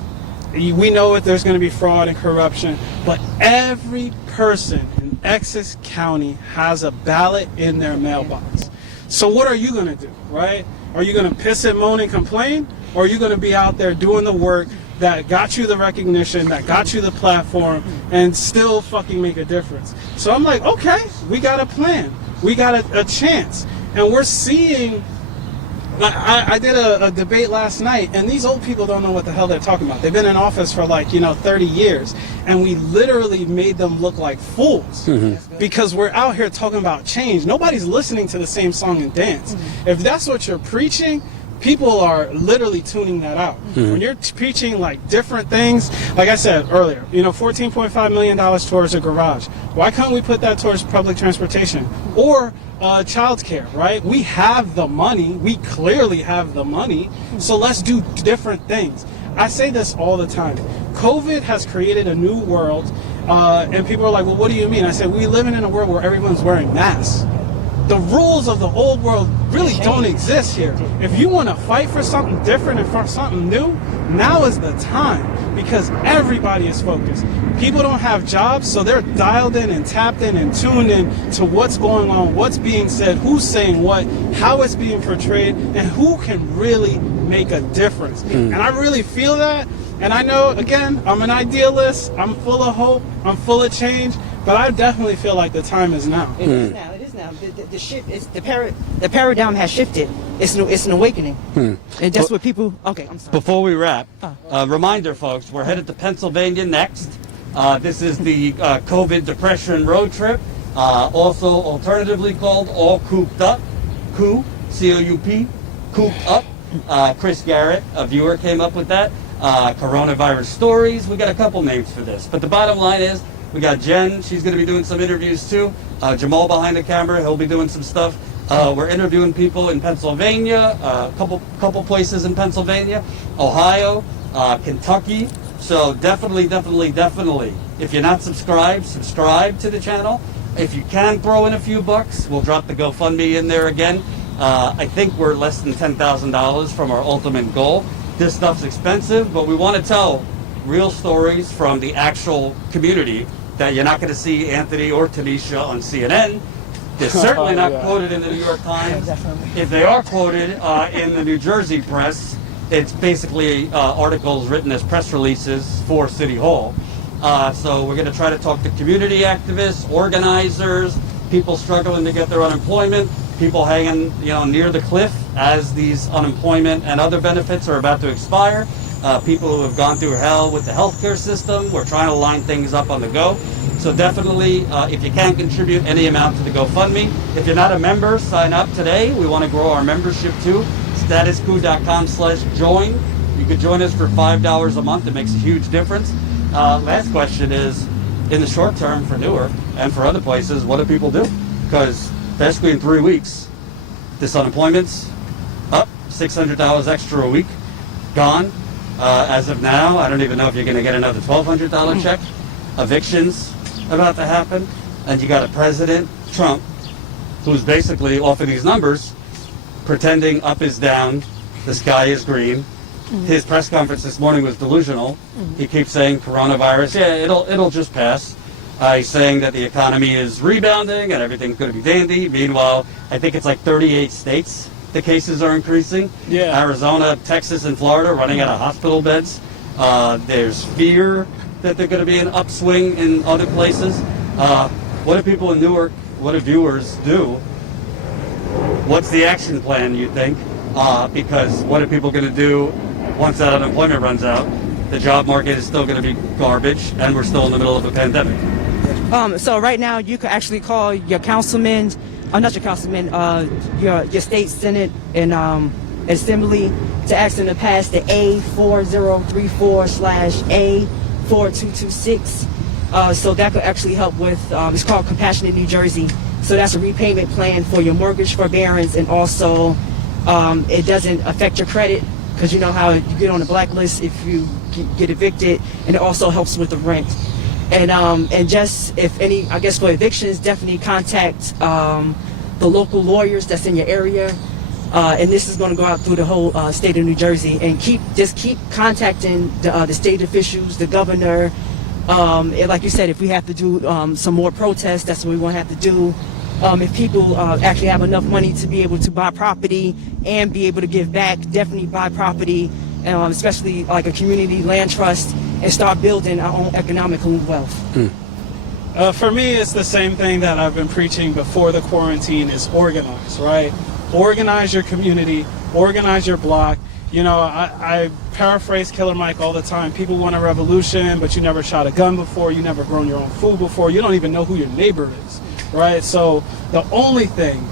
We know that there's going to be fraud and corruption, but every person in Essex County has a ballot in their mailbox. So what are you going to do, right? Are you going to piss and moan and complain? Or are you going to be out there doing the work that got you the recognition, that got you the platform, and still fucking make a difference? So I'm like, okay, we got a plan. We got a chance. And we're seeing, I did a debate last night, and these old people don't know what the hell they're talking about. They've been in office for 30 years, and we literally made them look like fools because we're out here talking about change. Nobody's listening to the same song and dance. If that's what you're preaching, people are literally tuning that out. When you're preaching like different things, like I said earlier, $14.5 million towards a garage. Why can't we put that towards public transportation or child care, right? We have the money. We clearly have the money. So let's do different things. I say this all the time. COVID has created a new world, and people are like, well, what do you mean? I said, we live in a world where everyone's wearing masks. The rules of the old world really don't exist here. If you want to fight for something different and for something new, now is the time, because everybody is focused. People don't have jobs, so they're dialed in and tapped in and tuned in to what's going on, what's being said, who's saying what, how it's being portrayed, and who can really make a difference. And I really feel that. And I know, again, I'm an idealist. I'm full of hope. I'm full of change. But I definitely feel like the time is now. It is now. It is now. The shift is the paradigm has shifted. It's an awakening. And that's what people. Okay, I'm sorry. Before we wrap, reminder, folks, we're headed to Pennsylvania next. This is the COVID depression road trip, also alternatively called All Cooped Up. C-O-U-P, Cooped Up. Chris Garrett, a viewer, came up with that. Coronavirus stories. We got a couple names for this, but the bottom line is, we got Jen. She's going to be doing some interviews too. Jamal behind the camera. He'll be doing some stuff. We're interviewing people in Pennsylvania, a couple places in Pennsylvania, Ohio, Kentucky. So definitely, if you're not subscribed, subscribe to the channel. If you can throw in a few bucks, we'll drop the GoFundMe in there again. I think we're less than $10,000 from our ultimate goal. This stuff's expensive, but we want to tell real stories from the actual community that you're not going to see Anthony or Tanisha on CNN. They're certainly not quoted in the New York Times. If they are quoted in the New Jersey press, it's basically articles written as press releases for City Hall. So we're going to try to talk to community activists, organizers, people struggling to get their unemployment, people hanging, near the cliff as these unemployment and other benefits are about to expire, people who have gone through hell with the healthcare system. We're trying to line things up on the go. So definitely, if you can contribute any amount to the GoFundMe. If you're not a member, sign up today. We want to grow our membership too. statusquo.com/join. You could join us for $5 a month. It makes a huge difference. Last question is, in the short term for Newark and for other places, what do people do? Because basically in 3 weeks, this unemployment's up, $600 extra a week, gone. As of now, I don't even know if you're going to get another $1,200 check. Evictions about to happen. And you got a President Trump who's basically, off of these numbers, pretending up is down, the sky is green. His press conference this morning was delusional. He keeps saying coronavirus, it'll just pass. He's saying that the economy is rebounding and everything's going to be dandy. Meanwhile, I think it's like 38 states the cases are increasing. Yeah. Arizona, Texas, and Florida running out of hospital beds. There's fear that there's going to be an upswing in other places. What do people in Newark, what do viewers do? What's the action plan, you think? Because what are people going to do once that unemployment runs out? The job market is still going to be garbage, and we're still in the middle of a pandemic. So right now, you can actually call your councilman, not your councilman, your state senate and assembly to ask them to pass the A4034/A4226. So that could actually help with, it's called Compassionate New Jersey. So that's a repayment plan for your mortgage forbearance, and also it doesn't affect your credit, because you know how you get on the blacklist if you get evicted, and it also helps with the rent. And just, if any, I guess for evictions, definitely contact the local lawyers that's in your area. And this is going to go out through the whole state of New Jersey, and keep contacting the state officials, the governor. And like you said, if we have to do some more protests, that's what we want to have to do. If people actually have enough money to be able to buy property and be able to give back, definitely buy property, especially like a community land trust, and start building our own economical wealth. For me, it's the same thing that I've been preaching before the quarantine, is organize, right? Organize your community, organize your block. I paraphrase Killer Mike all the time. People want a revolution, but you never shot a gun before, you never grown your own food before, you don't even know who your neighbor is, right? So the only thing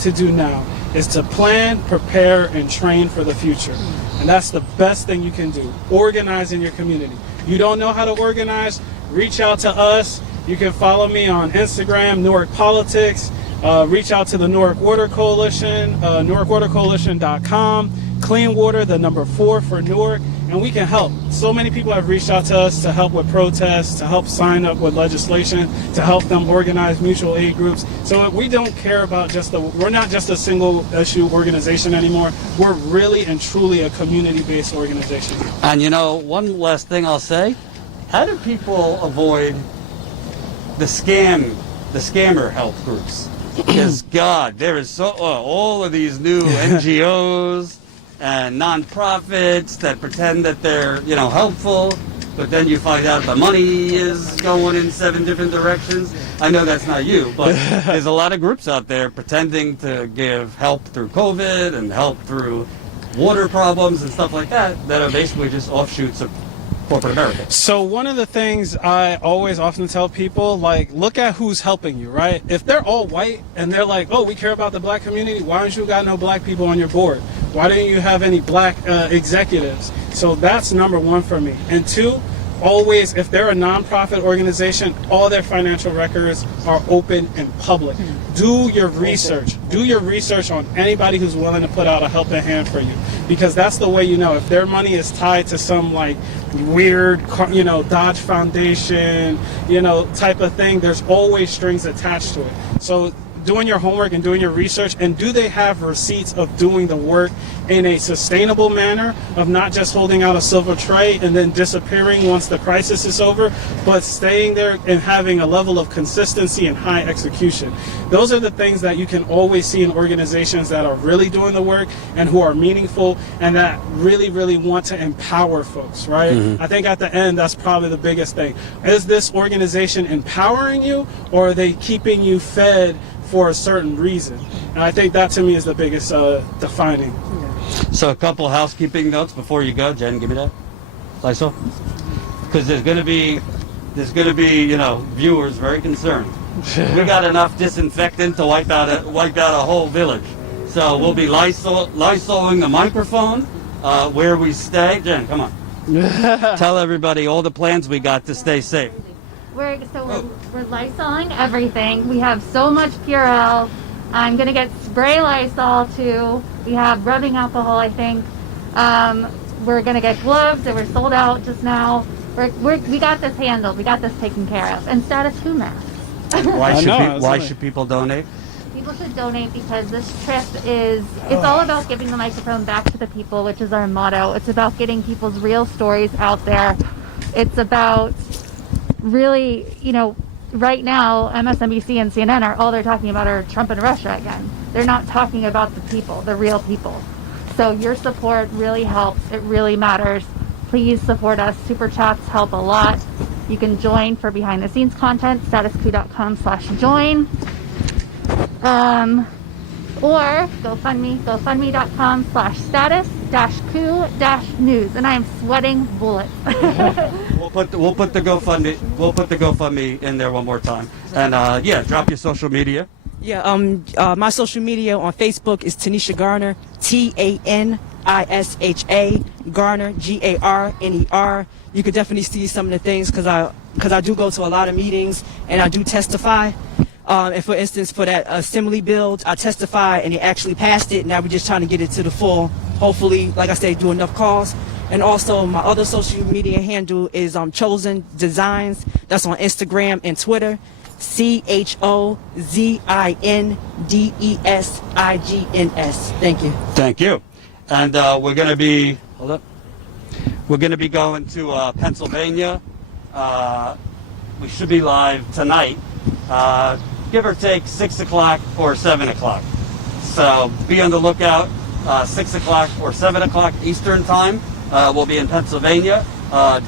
to do now is to plan, prepare, and train for the future. And that's the best thing you can do. Organize in your community. You don't know how to organize? Reach out to us. You can follow me on Instagram, Newark Politics. Reach out to the Newark Water Coalition, NewarkWaterCoalition.com. Clean water, the number 4 for Newark, and we can help. So many people have reached out to us to help with protests, to help sign up with legislation, to help them organize mutual aid groups. So we don't care about we're not just a single issue organization anymore. We're really and truly a community-based organization. And one last thing I'll say, how do people avoid the scammer health groups? Because God, there is all of these new NGOs and nonprofits that pretend that they're, helpful, but then you find out the money is going in 7 different directions. I know that's not you, but there's a lot of groups out there pretending to give help through COVID and help through water problems and stuff like that are basically just offshoots of corporate America. So one of the things I always often tell people, look at who's helping you, right? If they're all white and they're like, oh, we care about the black community, why don't you got no black people on your board? Why don't you have any black executives? So that's number 1 for me. And 2, always, if they're a nonprofit organization, all their financial records are open and public. Do your research. Do your research on anybody who's willing to put out a helping hand for you, because that's the way you know. If their money is tied to some weird, Dodge Foundation, type of thing, there's always strings attached to it. So doing your homework and doing your research, and do they have receipts of doing the work in a sustainable manner, of not just holding out a silver tray and then disappearing once the crisis is over, but staying there and having a level of consistency and high execution. Those are the things that you can always see in organizations that are really doing the work and who are meaningful and that really, really want to empower folks, right? I think at the end, that's probably the biggest thing. Is this organization empowering you, or are they keeping you fed for a certain reason? And I think that to me is the biggest defining. So a couple housekeeping notes before you go. Jen, give me that. Lysol? Because there's going to be, you know, viewers very concerned. We got enough disinfectant to wipe out a whole village. So we'll be Lysoling the microphone where we stay. Jen, come on. Tell everybody all the plans we got to stay safe. We're Lysoling everything. We have so much Purell. I'm gonna get spray Lysol too. We have rubbing alcohol, I think. We're gonna get gloves that were sold out just now. We got this handled. We got this taken care of. And status quo masks. Why should people donate? People should donate because this trip it's all about giving the microphone back to the people, which is our motto. It's about getting people's real stories out there. It's about really, you know, right now MSNBC and CNN all they're talking about are Trump and Russia again. They're not talking about the people, the real people. So your support really helps. It really matters. Please support us. Super chats help a lot. You can join for behind the scenes content, statusq.com/join. Or GoFundMe.com/status-coup-news. And I am sweating bullets. We'll put the GoFundMe in there one more time. And yeah, drop your social media. Yeah, my social media on Facebook is Tanisha Garner, TANISHA, Garner, GARNER. You could definitely see some of the things because I do go to a lot of meetings and I do testify. And for instance, for that assembly bill, I testified and they actually passed it. Now we're just trying to get it to the full. Hopefully, like I said, do enough calls. And also my other social media handle is Chosen Designs. That's on Instagram and Twitter. CHOZINDESIGNS. Thank you. Thank you. And we're going to be going to Pennsylvania. We should be live tonight, give or take 6 o'clock or 7 o'clock. So be on the lookout. 6 o'clock or 7 o'clock Eastern time. We'll be in Pennsylvania.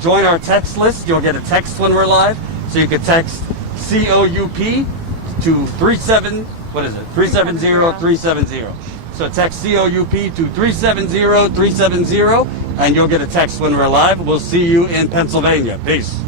Join our text list. You'll get a text when we're live. So you can text COUP to 370-370. So text COUP to 370-370 and you'll get a text when we're live. We'll see you in Pennsylvania. Peace.